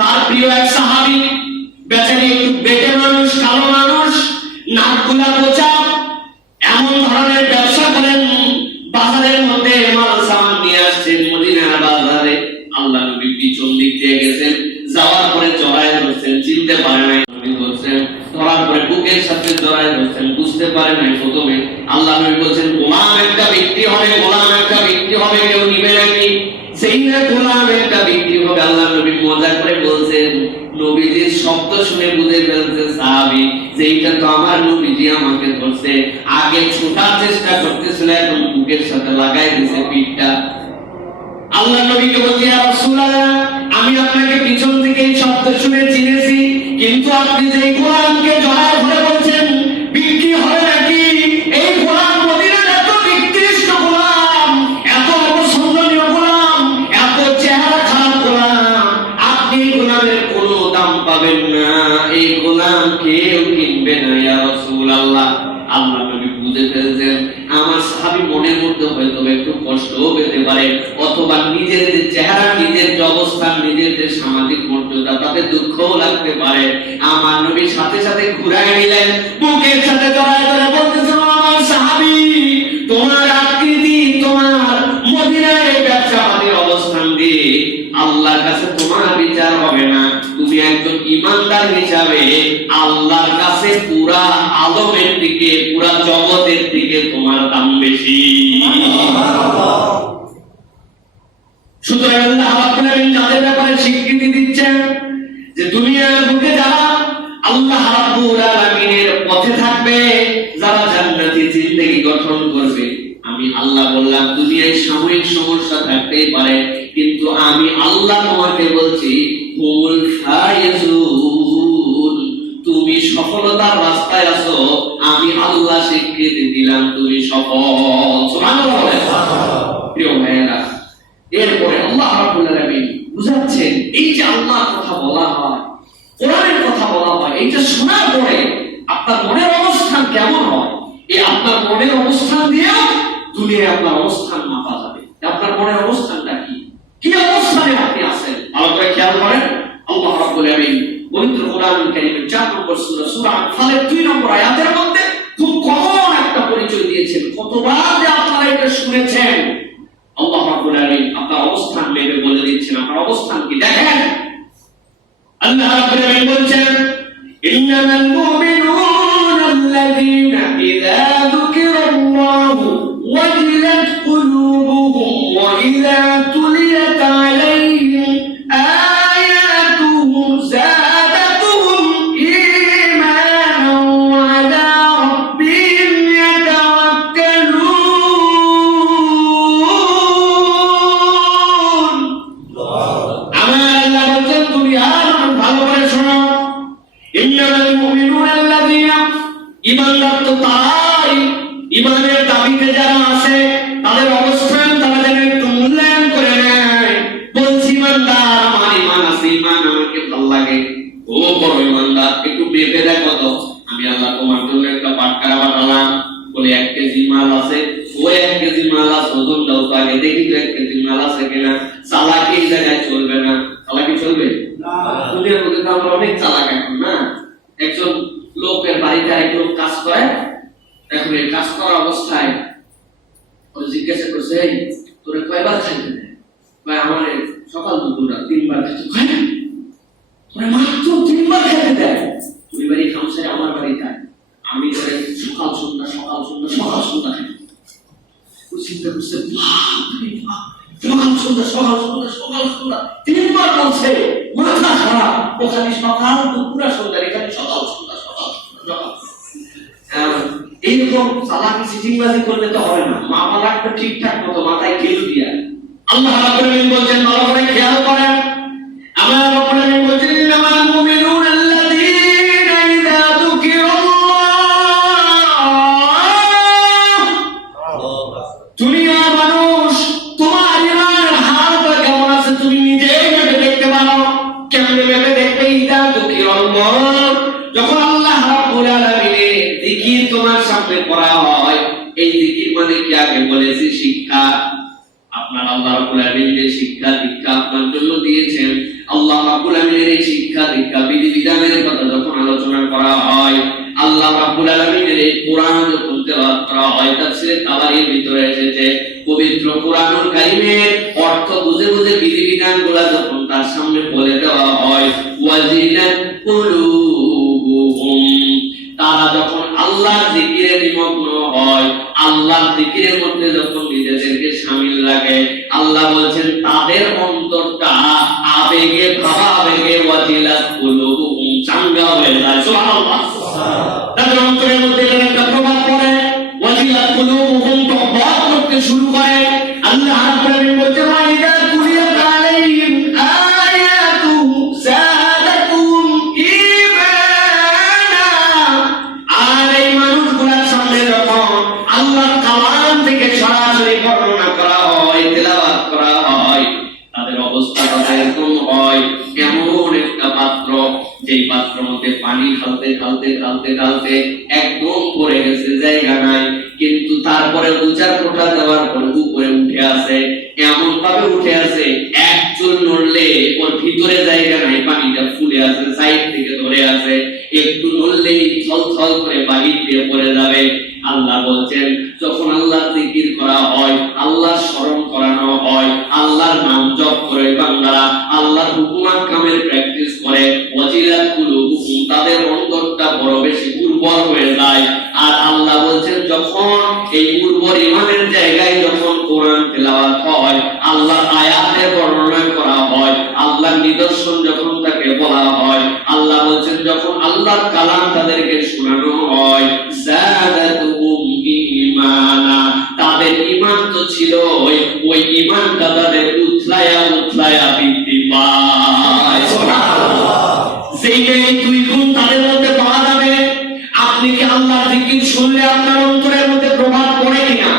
তার প্রিয় এক সাহাবী, বেচারি একটু বেটে মানুষ, কালো মানুষ, নাকগুলা বোচা, এমন ধরনের ব্যবসা করেন, বাজারের মধ্যে মাল সামান নিয়ে আসছেন মদিনার বাজারে। আল্লাহ নবী পিছন দিক দিয়ে গেছেন, যাওয়ার পরে জড়ায় ধরছেন, চিনতে পারে নাই, নবী ধরছেন, ধরার পরে বুকের সাথে জড়ায় ধরছেন, বুঝতে পারে নাই প্রথমে। আল্লাহ নবী বলছেন, গোলাম একটা বিক্রি হবে, গোলাম একটা বিক্রি হবে, কেউ নিবে নাকি? সেই না গোলাম একটা বিক্রি হবে। আল্লাহ নবী মজা করে বলছেন, নবীজির শব্দ শুনে বুঝে ফেলছে সাহাবী যে এইটা তো আমার নবীজি আমাকে ধরছে। আগে ছোটার চেষ্টা করতেছিল, এখন বুকের সাথে লাগাই দিয়েছে পিঠটা। আল্লাহ নবীকে বলছে, ইয়া রাসূলুল্লাহ, আমি আপনাকে পিছন থেকে এই শব্দ শুনে চিনেছি, কিন্তু আপনি যে গোলামকে জড়ায় ধরে বলছেন বিক্রি হবে নাকি, এই গোলাম মদিনার এত নিকৃষ্ট গোলাম, এত অপছন্দনীয় গোলাম, এত চেহারা খারাপ গোলাম, আপনি গোলামের কোনো দাম পাবেন না, এই গোলাম কেউ কিনবে না ইয়া রাসূলুল্লাহ। আল্লাহ নবী বুঝে ফেলছেন আমার সাহাবী মনের মধ্যে হয়তো একটু কষ্টও পেতে পারে, অথবা নিজের যে চেহারা, নিজের যে অবস্থান, নিজের যে সামাজিক মর্যাদা, তাতে দুঃখও লাগতে পারে। আমার নবী সাথে সাথে ঘুরায় নিলেন, বুকের সাথে জড়ায় ধরে বলতেছেন, আমার সাহাবী, তোমার আকৃতি, তোমার মদিনায় ব্যবসাবাদীর অবস্থান দিয়ে আল্লাহর কাছে তোমার বিচার হবে না। তুমি একজন ইমানদার হিসাবে আল্লাহর কাছে পুরা আলমের দিকে, পুরা জগতের দিকে তোমার দাম বেশি। সুতরাং আল্লাহ রাব্বুল আলামিন যাদের ব্যাপারে স্বীকৃতি দিচ্ছেন যে দুনিয়ার বুকে যারা আল্লাহ রাব্বুল আলামিনের পথে থাকবে, যারা জান্নাতি জিন্দেগি গঠন করবে, আমি আল্লাহ বললাম দুনিয়ায় সাময়িক সমস্যা থাকতেই পারে, কিন্তু আমি আল্লাহ তোমাকে বলছি হুমুল ফায়েজুন, তুমি সফলতার রাস্তায় আছো, আমি আল্লাহ স্বীকৃতি দিলাম তুমি সফল। সুবহানাল্লাহ। প্রিয় ভাইয়েরা, এরপরে আল্লাহ রাব্বুল আলামিন বুঝাচ্ছেন এই যে আল্লাহর কথা বলা হয়, কোরআনের কথা বলা হয়, এইটা শোনার পরে আপনার মনের অবস্থান কেমন হয়, এই আপনার মনের অবস্থান দিয়েও দুনিয়ায় আপনার অবস্থান মাপা যাবে। আপনার মনের অবস্থানটা কি, কি অবস্থানে আপনি আছেন, ভালো করে খেয়াল করেন। আল্লাহ রাব্বুল আলামিন পবিত্র কোরআনুল কারীমের 4 নম্বর সূরা, সূরা আনফালের 2 নম্বর আয়াতের মধ্যে খুব কমন একটা পরিচয় দিয়েছেন। কতবার যে আপনারা এটা শুনেছেন, আল্লাহ রাব্বুল আলামিন আপনার অবস্থান ভেবে বলে দিচ্ছেন আপনার অবস্থান কি। দেখেন আল্লাহ রাব্বুল আলামিন বলছেন, ইন্নামাল মুমিনুনা আল্লাযীনা ইযা যুকিরাল্লাহু ওয়াজিলাত কুলুবুহুম ওয়া ইযা তুলিয়াত আলাইহিম আয়াতুহু যাদাতুহুম ঈমানান ওয়া আলা রাব্বিহিম ইয়াতাওয়াক্কালুন। আমার আল্লাহ বলেন, তুমি আর ভালো করে শোনো, ইন্নামাল মুমিনুনা আল্লাযীনা, ঈমানদার তো তারাই, ঈমানের দাবিতে যারা আছে তাদের অবস্থান তারা যেন একটু মূল্যায়ন করে নেয়। বলছি ঈমানদার, আমার ঈমান আছে, ঈমান আমাকে ভালো লাগে, ও বড় ঈমানদার, একটু ভেবে দেখো তো, আমি আল্লাহ তোমার জন্য একটা পাটকারা পাঠালাম, বলে 1 কেজি মাল আছে, ও 1 কেজি মাল আছে, ওজন দাও তো আগে দেখি তো 1 কেজি মাল আছে কিনা। চালাকি এই জায়গায় চলবে না, চালাকি চলবে না। দুনিয়ার মধ্যে তো আমরা অনেক চালাক এখন না। একজন লোকের বাড়িতে আরেক লোক কাজ করে, এখন এই কাজ করা অবস্থায় ও জিজ্ঞাসা করছে, এই তোরা কয়বার খাইতে দেয়? কয় আমার সকাল দুপুর রাত 3 বার খাইতে। কয় না, তোরা মাত্র 3 বার খাইতে দেয়, তুই বাড়ি খামছে আমার বাড়ি খায়, আমি করে সকাল সন্ধ্যা সকাল সন্ধ্যা সকাল সন্ধ্যা খাই। ও চিন্তা করছে, সকাল সন্ধ্যা সকাল সন্ধ্যা সকাল সন্ধ্যা 3 বার বলছে, মাথা খারাপ, ওখানে সকাল দুপুর সন্ধ্যা, এখানে সকাল সন্ধ্যা সকাল সন্ধ্যা সকাল। এইরকম চালাকি চিটিংবাজি করলে তো হবে না, মাপা রাখবে ঠিকঠাক মতো, মাথায় গেলু দিয়া। আল্লাহ রাব্বুল আলামিন বলেন, ভালো করে খেয়াল করেন, আল্লাহ রাব্বুল আলামিন বলেন, ইন্নামাল মুমিনুনা আল্লাযীনা ইযা যুকিরাল্লাহ। দুনিয়া মানুষ, তোমার ঈমানের হালটা কেমন আছে তুমি নিজেই ভেবে দেখতে পারো। কেমনে ভেবে দেখবে? ইযা যুকিরাল্লাহ, যখন আল্লাহ রাব্বুল আলামিনের জিকির তোমার সামনে করা হয়, এই জিকির মানে কি আগে বলেছি শিক্ষা। আপনার আল্লাহ রাব্বুল আলামিন যে শিক্ষা দীক্ষা আপনার জন্য দিয়েছেন, আল্লাহ রাব্বুল আলামিনের এই শিক্ষা দীক্ষা বিধিবিধানের কথা যখন আলোচনা করা হয়, আল্লাহ রাব্বুল আলামিনের এই কোরআন যখন তেলাওয়াত করা হয়, তাফসীরে তাবারীর ভিতরে এসেছে পবিত্র কোরআনুল কারীমের অর্থ বুঝে বুঝে বিধিবিধানগুলো যখন তার সামনে বলে দেওয়া হয়, ওয়াজিলাত কুলুবুহুম, তারা যখন আল্লাহর জিকিরে নিমগ্ন হয়, আল্লাহর জিকিরের মধ্যে যখন নিজেদেরকে শামিল লাগে, আল্লাহ বলছেন তাদের অন্তরটা আবেগে ভাবা আবেগে ওয়াজিলাত কুলুবুহুম চাঙ্গা হয়ে যায়। সুবহানাল্লাহ। তাদের অন্তরের মধ্যে একটা প্রভাব পড়ে, ওয়াজিলাত কুলুবুহুম তওবা করতে শুরু করে। আল্লাহ রাব্বুল আলামিন বলছেন ওয়াইদা কুলিয়াত আলাইহিম আয়াতু যাদাতুহুম ঈমানা। আর এই মানুষগুলোর সামনে যখন আল্লাহর কালাম থেকে সরাসরি বর্ণনা করা হয়, তেলাওয়াত করা হয়, তাদের অবস্থা এরকম হয় এমন একটা পাত্র, যেই পাত্রের মধ্যে পানি ঢালতে ঢালতে ঢালতে ঢালতে একদম পড়ে গেছে, জায়গা নাই, কিন্তু তারপরে দু চার ফোঁটা দেওয়ার পর উপরে উঠে আসে, এমন ভাবে উঠে আসে এক চুল নড়লে ওর ভিতরে জায়গা নাই, পানিটা ফুলে আসে, সাইড থেকে ধরে আসে, একটু নড়লেই থল থল করে বাহির দিয়ে পড়ে যাবে। আল্লাহ বলছেন যখন আল্লাহর জিকির করা হয়, আল্লাহর স্মরণ করানো হয়, আল্লাহর নাম জপ করে বান্দারা আল্লাহর হুকুম কামের প্র্যাকটিস করে, ওয়াজিলাত কুলুবুহুম তাদের অন্তরটা বড় বেশি উর্বর হয়ে যায়। আর আল্লাহ বলছেন যখন এই উর্বর ইমানের জায়গায় যখন কোরআন তেলাওয়াত হয়, আল্লাহর আয়াতের বর্ণনা করা হয়, আল্লাহর নিদর্শন যখন তাকে বলা হয়, আল্লাহ বলছেন যখন আল্লাহর কালাম তাদেরকে শোনানো হয়, যাদাতুহুম ঈমানা, তাদের ঈমান তো ছিল ওই ঈমানটা তাদের উথলায়া উথলায়া বৃদ্ধি পায়। সুবহানাল্লাহ। যেই দুই গুণ তাদের মধ্যে পাওয়া যাবে। আপনি কি আল্লাহর জিকির শুনলে আপনার অন্তরের মধ্যে প্রভাব পড়ে কিনা,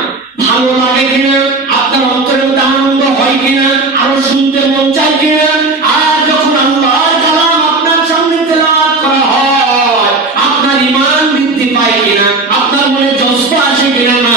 ভালো লাগে কিনা, আপনার অন্তরের মধ্যে আনন্দ হয় কিনা, আরো শুনতে মন চায় কিনা? আর যখন আল্লাহর কালাম আপনার সামনে তেলাওয়াত করা হয়, আপনার ঈমান বৃদ্ধি পায় কিনা, আপনার মনে জজবা আসে কিনা, না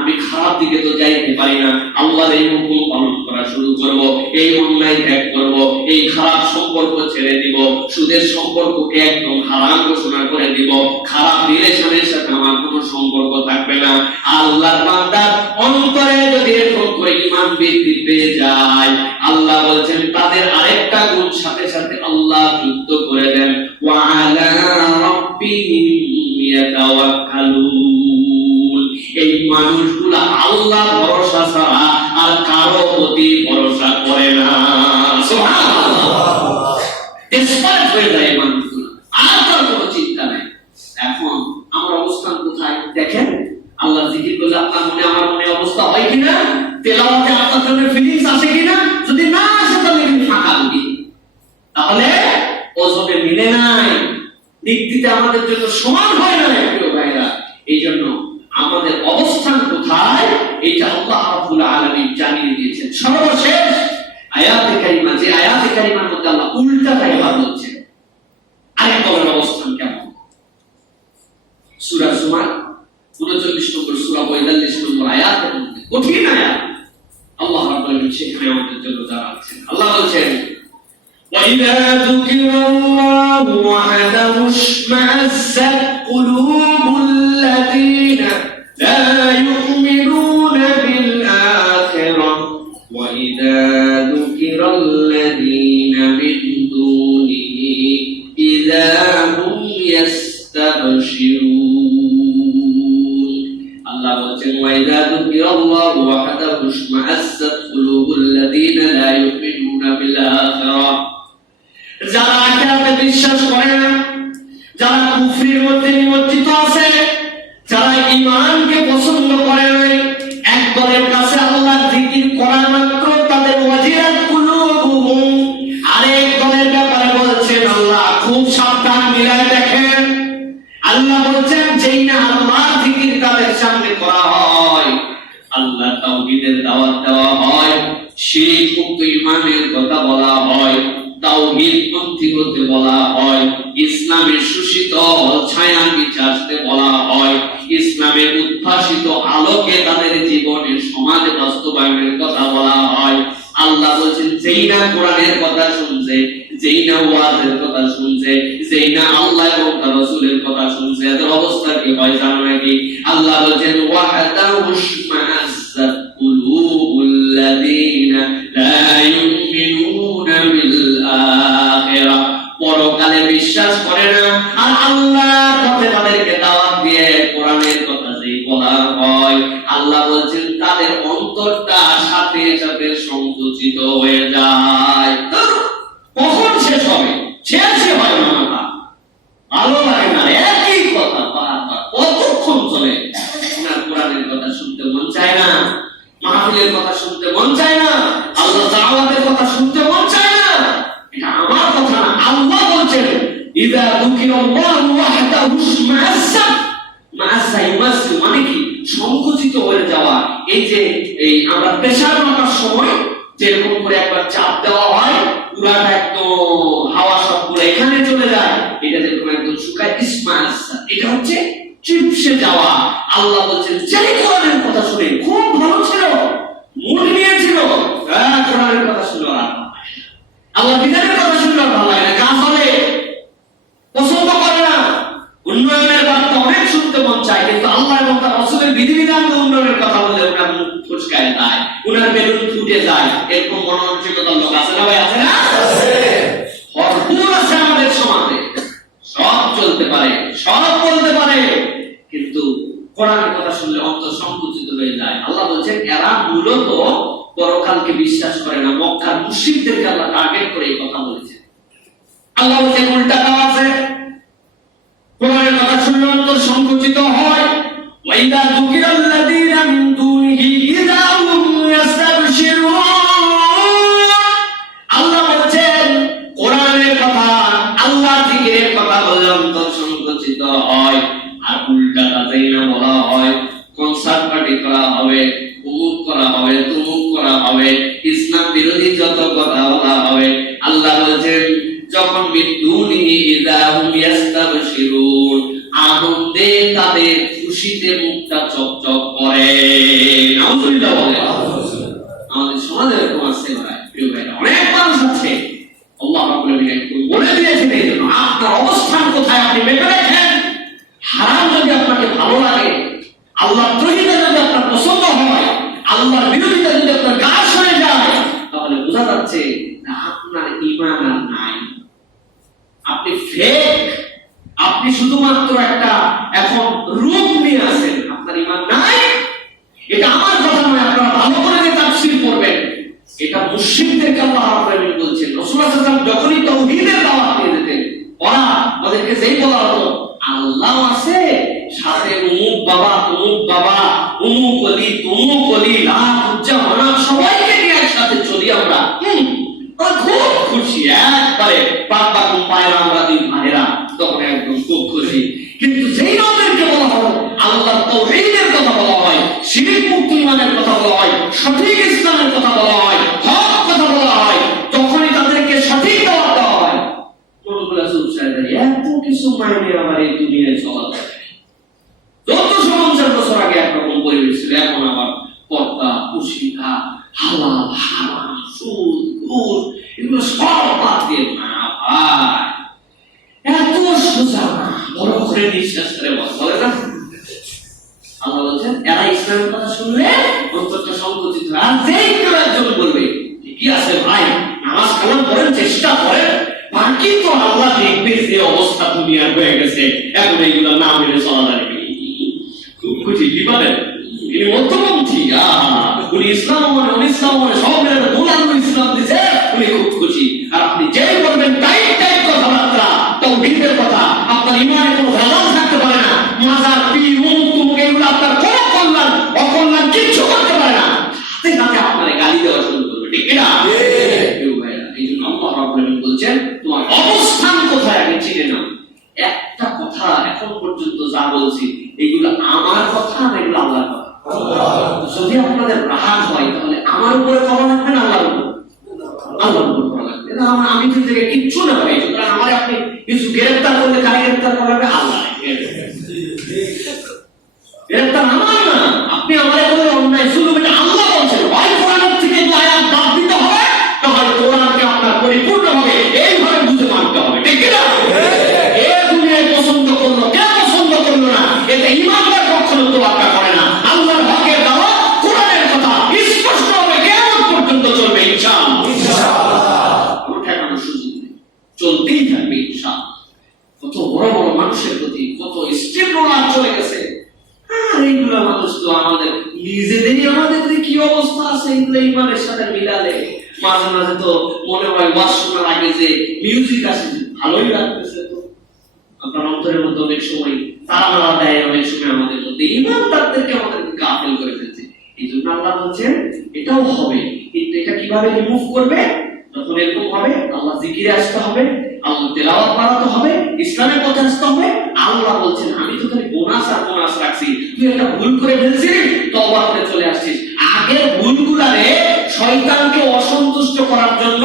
আমি খারাপ দিকে তো যাইতে পারি না, আল্লাহর এই হুকুম পালন করা শুরু করব, এই অন্যায় ত্যাগ করব, এই খারাপ সম্পর্ক ছেড়ে দিব, সুদের সম্পর্ককে একদম হারাম ঘোষণা করে দিব, খারাপ রিলেশনের সাথে আমার কোনো সম্পর্ক থাকবে না। আল্লাহর বান্দার অন্তরে যদি এরকম করে ঈমান বৃদ্ধি পেয়ে যায়, আল্লাহ বলছেন তাদের আরেকটা গুণ সাথে সাথে আল্লাহ যুক্ত করে দেন, ওয়া আলা রাব্বিহিম ইয়াতাওয়াক্কালুন, এই মানুষগুলা আল্লাহ ভরসা ছাড়া আর কারো প্রতি ভরসা করে না। সুবহানাল্লাহ। এক্সপার্ট হয়ে যায় মানুষগুলো, আর তার কোনো চিন্তা নাই। এখন আমার অবস্থান কোথায় দেখেন, আল্লাহ জিকির করলে আপনার মনে আমার মনে অবস্থা হয় কিনা, তেলাওয়াতে আপনার জন্য ফিলিংস আসে কিনা? যদি না আসে তাহলে ফাঁকা দিবি, তাহলে ওজনে মিলে নাই, দিকটিতে আমাদের জন্য সমান হয় না প্রিয় ভাইরা। এই জন্য আমাদের অবস্থান কোথায় এটা আল্লাহ রাব্বুল আলামিন জানিয়ে দিয়েছেন। সর্বশেষ আয়াতে কারিমা, যে আয়াতে কারিমার মধ্যে আল্লাহ উল্টাটা এবার বলছেন, আরেক দলের অবস্থান কেমন। সূরা জুমার 39 নম্বর সূরা 42 নম্বর আয়াতের মধ্যে কঠিন আয়াত আল্লাহ রাব্বুল আলামিন সেখানে আমাদের জন্য জানাচ্ছেন। আল্লাহ বলছেন وَإِذَا ذُكِرَ اللَّهُ وَحْدَهُ اشْمَأَزَّتْ قُلُوبُ الَّذِينَ لَا يُؤْمِنُونَ بِالْآخِرَةِ وَإِذَا ذُكِرَ الَّذِينَ مِن دُونِهِ إِذَا هُمْ يَسْتَبْشِرُونَ। আল্লাহ বলেন وَإِذَا ذُكِرَ اللَّهُ وَحْدَهُ اشْمَأَزَّتْ قُلُوبُ الَّذِينَ لَا يُؤْمِنُونَ بِالْآخِرَةِ, যারা আখিরাতে বিশ্বাস করে না, যারা কুফরির মধ্যে নিমজ্জিত আছে, যারা ঈমানকে পছন্দ করে না, এক দলের কাছে আল্লাহর জিকির করা মাত্র তাদের ওয়াজিলাত কুলুবুহুম, আরেক দলের ব্যাপারে বলছেন আল্লাহ খুব সাবধান, মিলায় দেখেন। আল্লাহ বলছেন যেই না আল্লাহর জিকির তাদের সামনে করা হয়, আল্লাহ তাওহীদের দাওয়াত দেওয়া হয়, শিরক মুক্ত ঈমানের কথা বলা হয়, তাওহীদপন্থী হতে বলা হয়, ইসলামের সুশীতল ছায়া নিচে আসতে বলা হয়, ইসলামের উদ্ভাসিত আলোকে তাদের জীবনের সমাজে বাস্তবায়নের কথা বলা হয়। আল্লাহ বলছেন, যেই না কোরআনের কথা শুনছে, যেই না ওয়াজের কথা শুনছে, যেই না আল্লাহ এবং তার রাসূলের কথা শুনছে, এদের অবস্থা কি হয় জানো নাকি? আল্লাহ বলছেন, ওয়াহদাহুশমাআসাত কুলুবুল্লাযীনা লা ইউমিনুনা বিল আখিরাহ, পরকালে বিশ্বাস করে না আর আল্লাহর পথে তাদেরকে দাওয়াত দিয়ে কোরআনের কথা যেই বলা হয়, আল্লাহ বলছেন তাদের অন্তরটা সাথে সাথে সংকুচিত হয়ে যায়। কখন শেষ হবে? শেষই হয় না, ভালো লাগে না, একই কথা বারবার কতক্ষণ চলে। না কোরআনের কথা শুনতে মন চায় না, মাহফিলের কথা শুনতে মন চায় না, আল্লাহ দাওয়াতের কথা শুনতে মন চায় না। এটা আমার কথা না, আল্লাহ বলছেন, ইযা যুকিরাল্লাহু ওয়াহদাহু ইশমাআসাত, মাআসা ইউমাসসু মানে কি? সংকুচিত হয়ে যাওয়া। এই যে এই আমরা প্রেসার মাপার সময় যেরকম করে একবার চাপ দেওয়া হয়, পুরাটা একদম হাওয়া সবগুলো এখানে চলে যায়, এটা যেরকম একদম শুকায়, ইশমাআসাত এটা হচ্ছে চিপসে যাওয়া। আল্লাহ বলছেন, যে কোরআনের কথা শুনে খুব ভালো ছিল, মুড নিয়েছিল, কোরআনের কথা শুনে আল্লাহ বিধানের কথা শুনলে ভালো লাগে না, কাজ হবে পছন্দ করে না। উন্নয়নের বার্তা অনেক শুনতে মন চায়, কিন্তু আল্লাহ এবং তার রাসূলের বিধিবিধান উন্নয়নের কথা বলে ওনার মুখ ফুসকায় যায়, ওনার বেলুন ফুটে যায়। এরকম মনোমানসিকতার লোক আছে না ভাই? আছে না? ভরপুর আছে আমাদের সমাজে। সব চলতে পারে, সব বলতে পারে, কিন্তু কোরআনের কথা শুনলে অন্তর সংকুচিত হয়ে যায়। আল্লাহ বলছেন, এরা মূলত পরকালকে বিশ্বাস করে না। মক্কার মুশরিকদেরকে আল্লাহ টার্গেট করে এই কথা বলেছেন। আল্লাহ বলছেন উল্টাটা আছে, কোরআনের কথা শুনলে অন্তর সংকুচিত হয়। ওয়াইদা যুকিরাল্লাযীনা মিন দুনিহি ইযা হুম ইস্তাবশিরুন। আল্লাহ বলছেন কোরআনের কথা, আল্লাহ জিকিরের কথা বললে অন্তর সংকুচিত হয়। আর উল্টাটা যেই না বলা হয়, কনসার্ট পার্টি করা হবে, উমুক করা হবে, তুমুক করা হবে, ইসলাম বিরোধী যত কথা বলা হবে, আল্লাহ বলছেন যখন বিদুনিহি ইযা হুম ইস্তাবশিরুন, আনন্দে তাদের খুশিতে মুখটা চকচক করে। নাউযুবিল্লাহ বলে। আমাদের সমাজে এরকম আছে ভাই, প্রিয় ভাইরা, অনেক মানুষ আছে। আল্লাহ রাব্বুল আলামিন বলে দিয়েছেন এই জন্য আপনার অবস্থান কোথায় আপনি মেপে রাখেন। হারাম যদি আপনাকে ভালো লাগে, আল্লাহর তৌহিদ যদি আপনার পছন্দ হয়, আল্লাহর বিরোধিতা যদি আপনার কাজ হয়ে যায়, তাহলে বোঝা যাচ্ছে আপনার ঈমান আর নাই, আপনি ফেক, আপনি শুধুমাত্র একটা এখন রূপ নিয়ে আছেন, আপনার ঈমান নাই। এটা আমার কথা নয়, আপনারা ভালো করে যে তাফসীর করবেন, এটা মুশরিকদেরকে আল্লাহ রাব্বুল আলামিন বলছেন। রাসূলুল্লাহ সাল্লাল্লাহু আলাইহি ওয়াসাল্লাম যখনই তাওহীদের দাওয়াত দিয়ে দিতেন, ওরা ওদেরকে যেই বলা হতো আল্লাহ আছে, সাথে উমুক বাবা, তুমুক বাবা, উমুক ওলি, তুমুক ওলি, লাত উজ্জা মানা সবাইকে নিয়ে একসাথে চলি আমরা, খুব খুশি, একবারে বাবা পায়রা আমরা দিন ভাইরা, তখন একদম খুব খুশি। কিন্তু যেই আমাদেরকে বলা হয় আল্লাহর তাওহীদের কথা বলা হয়, শিরক মুক্ত ঈমানের কথা বলা হয়, সঠিক ইসলামের কথা বলা হয়, হক কথা বলা হয়, তখনই তাদেরকে সঠিক দাওয়াত দেওয়া হয়। কোনগুলো সুবসায় এত কিছু মাইনে আমার এই দুনিয়ায় চলা যায়। যত 50 বছর আগে একরকম পরিবেশ ছিল, এখন আবার পর্দা, পুশিকা, হালাল, হারাম, সুদ, ঘুষ, এগুলো সব বাদ দিয়ে না ভাই, এত সোজা না, বড় করে নিঃশ্বাস করে বলে না। আল্লাহ বলছেন এরা ইসলামের কথা শুনলে অন্তরটা সংকুচিত হয়। আর যেই কেউ একজন বলবে কি আছে ভাই, নামাজ কালাম করেন, চেষ্টা করেন, বাকি তো আল্লাহ দেখবে যে অবস্থা দুনিয়ার হয়ে গেছে, এখন এইগুলো না মেনে চলা যাবে, খুব খুশি। কি বলেন? তিনি মধ্যপন্থী, উনি ইসলাম মানে উনি ইসলাম মানে সব মিলে দুলাল ইসলাম দিছে, উনি খুব খুশি। আর আপনি যেই বলবেন টাইট টাইট কথাবার্তা, তাওহীদের কথা, আপনার ঈমানে কোনো ভেজাল থাকতে পারে না, মাজার, পীর, মুখ, তুমুক এগুলো আপনার কোনো কল্যাণ অকল্যাণ কিচ্ছু করতে পারে না, সাথে সাথে আপনার গালি দেওয়া শুরু করবে, ঠিক কিনা? এই জন্য আল্লাহ রাব্বুল আলামিন বলছেন তোমার অবস্থান কোথায় আগে চিনে নাও। একটা কথা এখন পর্যন্ত যা বলছি এগুলো আমার কথা না, এগুলো আল্লাহর কথা। যদি আপনাদের রাগ হয় তাহলে আমার উপরে করা লাগবে না, আল্লাহর উপর, আল্লাহর উপর করা লাগবে। আমি তো থেকে কিচ্ছু না ভাই, সুতরাং আমার আপনি কিছু গ্রেফতার করলে কারে গ্রেফতার করাবে? আল্লাহ গ্রেফতার আমার না, আপনি আমার কোনো অন্যায় শুধু আল্লাহ বলছেন হয় কোরআন থেকে আয়াত বাদ দিতে হবে, তাহলে কোরআনকে আপনার পরিপূর্ণভাবে এইভাবে বুঝে মানতে হবে, ঠিক কি না? এ দুনিয়ায় পছন্দ করলো, কে পছন্দ করলো না, এতে ইমানদার কখনো তোয়াক্কা করে না। আল্লাহর হকের দাওয়াত, কোরআনের কথা স্পষ্টভাবে কিয়ামত পর্যন্ত চলবে ইনশাআল্লাহ। কোনো ঠেকানোর সুযোগ নেই, চলতেই থাকবে ইনশাআল্লাহ। কত বড় বড় মানুষের প্রতি কত স্টেপলার চলে গেছে। আর এইগুলো মানুষ তো আমাদের নিজেদেরই, আমাদের কি অবস্থা আছে এগুলো ইমানের সাথে মিলালে মাঝে মাঝে তো মনে হয় ওয়াজ শোনার আগে যে মিউজিক আসে ভালোই লাগতেছে। তো আপনার অন্তরের মধ্যে অনেক সময় তারা মারা দেয়, অনেক সময় আমাদের মধ্যে ইমানদারদেরকে আমাদের গাফেল করে ফেলছে। এই জন্য আল্লাহ বলছেন এটাও হবে, কিন্তু এটা কিভাবে রিমুভ করবে? যখন এরকম হবে আল্লাহ জিকিরে আসতে হবে, আল্লাহ তেলাওয়াত বাড়াতে হবে, ইসলামের পথে আসতে হবে। আল্লাহ বলছেন আমি তো খালি বোনাস আর বোনাস রাখছি, তুই একটা ভুল করে ফেলছিস, তওবা করে চলে আসছিস। আগের ভুলগুলারে শয়তানকে অসন্তুষ্ট করার জন্য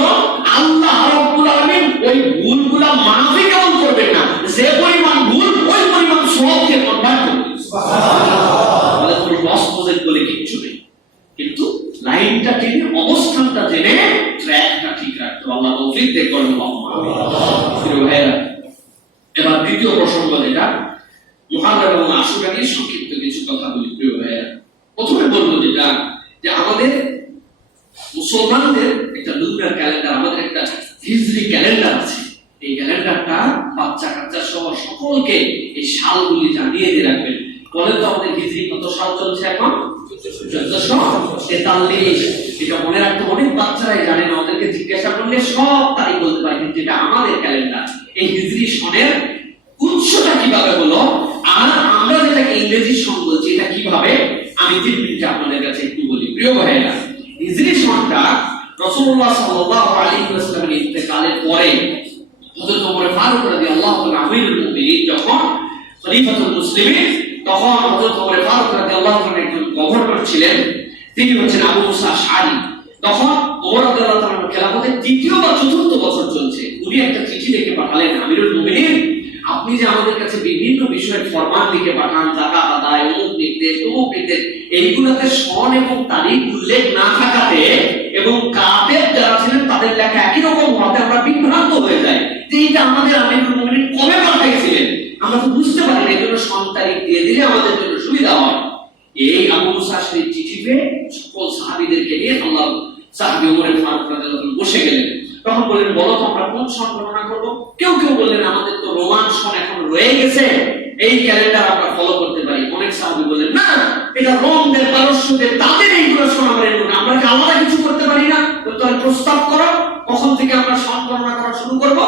আল্লাহ রাব্বুল আলামিন ওই ভুলগুলা মাফি কেমন করবেন না, যে পরিমাণ ভুল ওই পরিমাণ সওয়াবকে কনভার্ট করবেন। সুবহানাল্লাহ। বলে কোনো লস প্রজেক্ট বলে কিচ্ছু নেই, কিন্তু লাইনটা জেনে, অবস্থানটা জেনে ট্র্যাকটা ঠিক রাখতে আল্লাহ তৌফিক দেন করুন। এবার দ্বিতীয় প্রসঙ্গ যেটা মুহাররম এবং আশুরা নিয়ে সংক্ষিপ্ত কিছু কথা বলি প্রিয় ভাইয়েরা। প্রথমে বলবো যেটা যে আমাদের মুসলমানদের একটা লুনার ক্যালেন্ডার, আমাদের একটা হিজরি ক্যালেন্ডার আছে। এই ক্যালেন্ডারটা বাচ্চা কাচ্চা সহ সকলকে এই সালগুলি জানিয়ে দিয়ে রাখবেন। বলেন তো আমাদের হিজরি কত সাল চলছে এখন? 1443। এটা মনে রাখতে অনেক বাচ্চারাই জানে না, ওদেরকে জিজ্ঞাসা করলে সব তারিখ বলতে পারে, কিন্তু এটা আমাদের ক্যালেন্ডার। এই হিজরি সনের উৎসটা কিভাবে হলো আর আমরা যেটাকে ইংরেজি সন বলছি এটা কিভাবে, আমি 3 মিনিটে আপনাদের কাছে একটু বলি প্রিয় ভাইরা। হিজরি সনটা রাসূলুল্লাহ সাল্লাল্লাহু আলাইহি ওয়াসাল্লামের ইন্তেকালের পরে হযরত ওমর ফারুক রাদিয়াল্লাহু তাআলা আমিরুল মুমিনিন যখন খলিফাতুল মুসলিমিন, তখন হযরত ওমর ফারুক রাদিয়াল্লাহু তাআলা একজন গভর্নর ছিলেন, তিনি হচ্ছেন আবু মুসা আশআরী। তখন ওমর রাদিয়াল্লাহু তাআলার খেলাফতের 3য় বা 4র্থ বছর চলছে। উনি একটা চিঠি লিখে পাঠালেন, আমিরুল মুমিনিন আপনি যে আমাদের কাছে বিভিন্ন বিষয়ের ফরমান লিখে পাঠান, যাকাত আদায়, অমুক নির্দেশ, তমুক নির্দেশ, এইগুলোতে সন এবং তারিখ উল্লেখ না থাকাতে এবং কাতেব যারা ছিলেন তাদের লেখা একই রকম হতে আমরা বিভ্রান্ত হয়ে যাই যে এটা আমাদের আমিরুল মুমিনিন কবে পাঠাইছিলেন, আমরা তো বুঝতে পারি না। এই জন্য সন তারিখ দিয়ে দিলে আমাদের জন্য সুবিধা হয়। এই আবু মুসা আশআরীর চিঠিতে সকল সাহাবীদেরকে নিয়ে আল্লাহ সাহাবী ওমর ফারুক রাদিয়াল্লাহু তাআলা বসে গেলেন। তখন বললেন বলো তো আমরা কোন সন গণনা করব? কেউ কেউ বললেন আমাদের তো রোমান সন এখন রয়ে গেছে, এই ক্যালেন্ডার আমরা ফলো করতে পারি। অনেক সাহাবী বললেন না, এটা রোমদের, পারস্যদের, তাদের এইগুলো সন আমরা এরকম, আমরা কি আলাদা কিছু করতে পারি না? তাহলে প্রস্তাব করো কখন থেকে আমরা সন গণনা করা শুরু করব।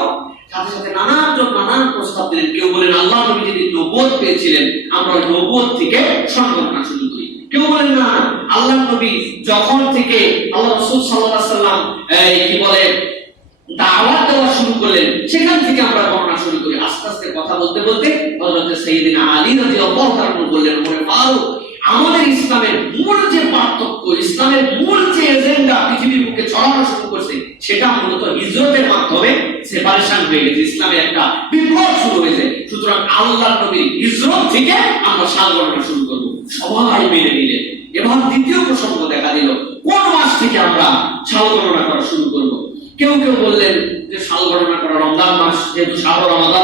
সাথে সাথে নানান প্রস্তাব দিলেন। কেউ বলেন আল্লাহ নবী যিনি নবুয়ত পেয়েছিলেন আমরা নবুয়ত থেকে সন গণনা শুরু করি। কেউ বলেন না, আল্লাহ নবী যখন থেকে আল্লাহ রাসূল সাল্লাল্লাহু আলাইহি ওয়াসাল্লাম কি বলে দাওয়াত দেওয়া শুরু করলেন সেখান থেকে আমরা গণনা শুরু করি। আস্তে আস্তে কথা বলতে বলতে হযরত সাইয়েদনা আলী রাদিয়াল্লাহু তাআলা বললেন ওমর ফারুক আমাদের ইসলামের মূল যে পার্থক্য, ইসলামের মূল যে এজেন্ডা পৃথিবীর বুকে ছড়ানো শুরু করছে সেটা মূলত হিজরতের মাধ্যমে সেপারেশন হয়ে গেছে, ইসলামের একটা বিপ্লব শুরু হয়েছে। সুতরাং আল্লাহর নবীর হিজরত থেকে আমরা সাল গণনা শুরু করব। সবাই মেনে নিলেন। এবার দ্বিতীয় প্রসঙ্গ দেখা দিল, কোন মাস থেকে আমরা সাল গণনা করা শুরু করব। কেউ কেউ বললেন যে সাল গণনা করা রমজান মাস, যেহেতু শাহর রমাদান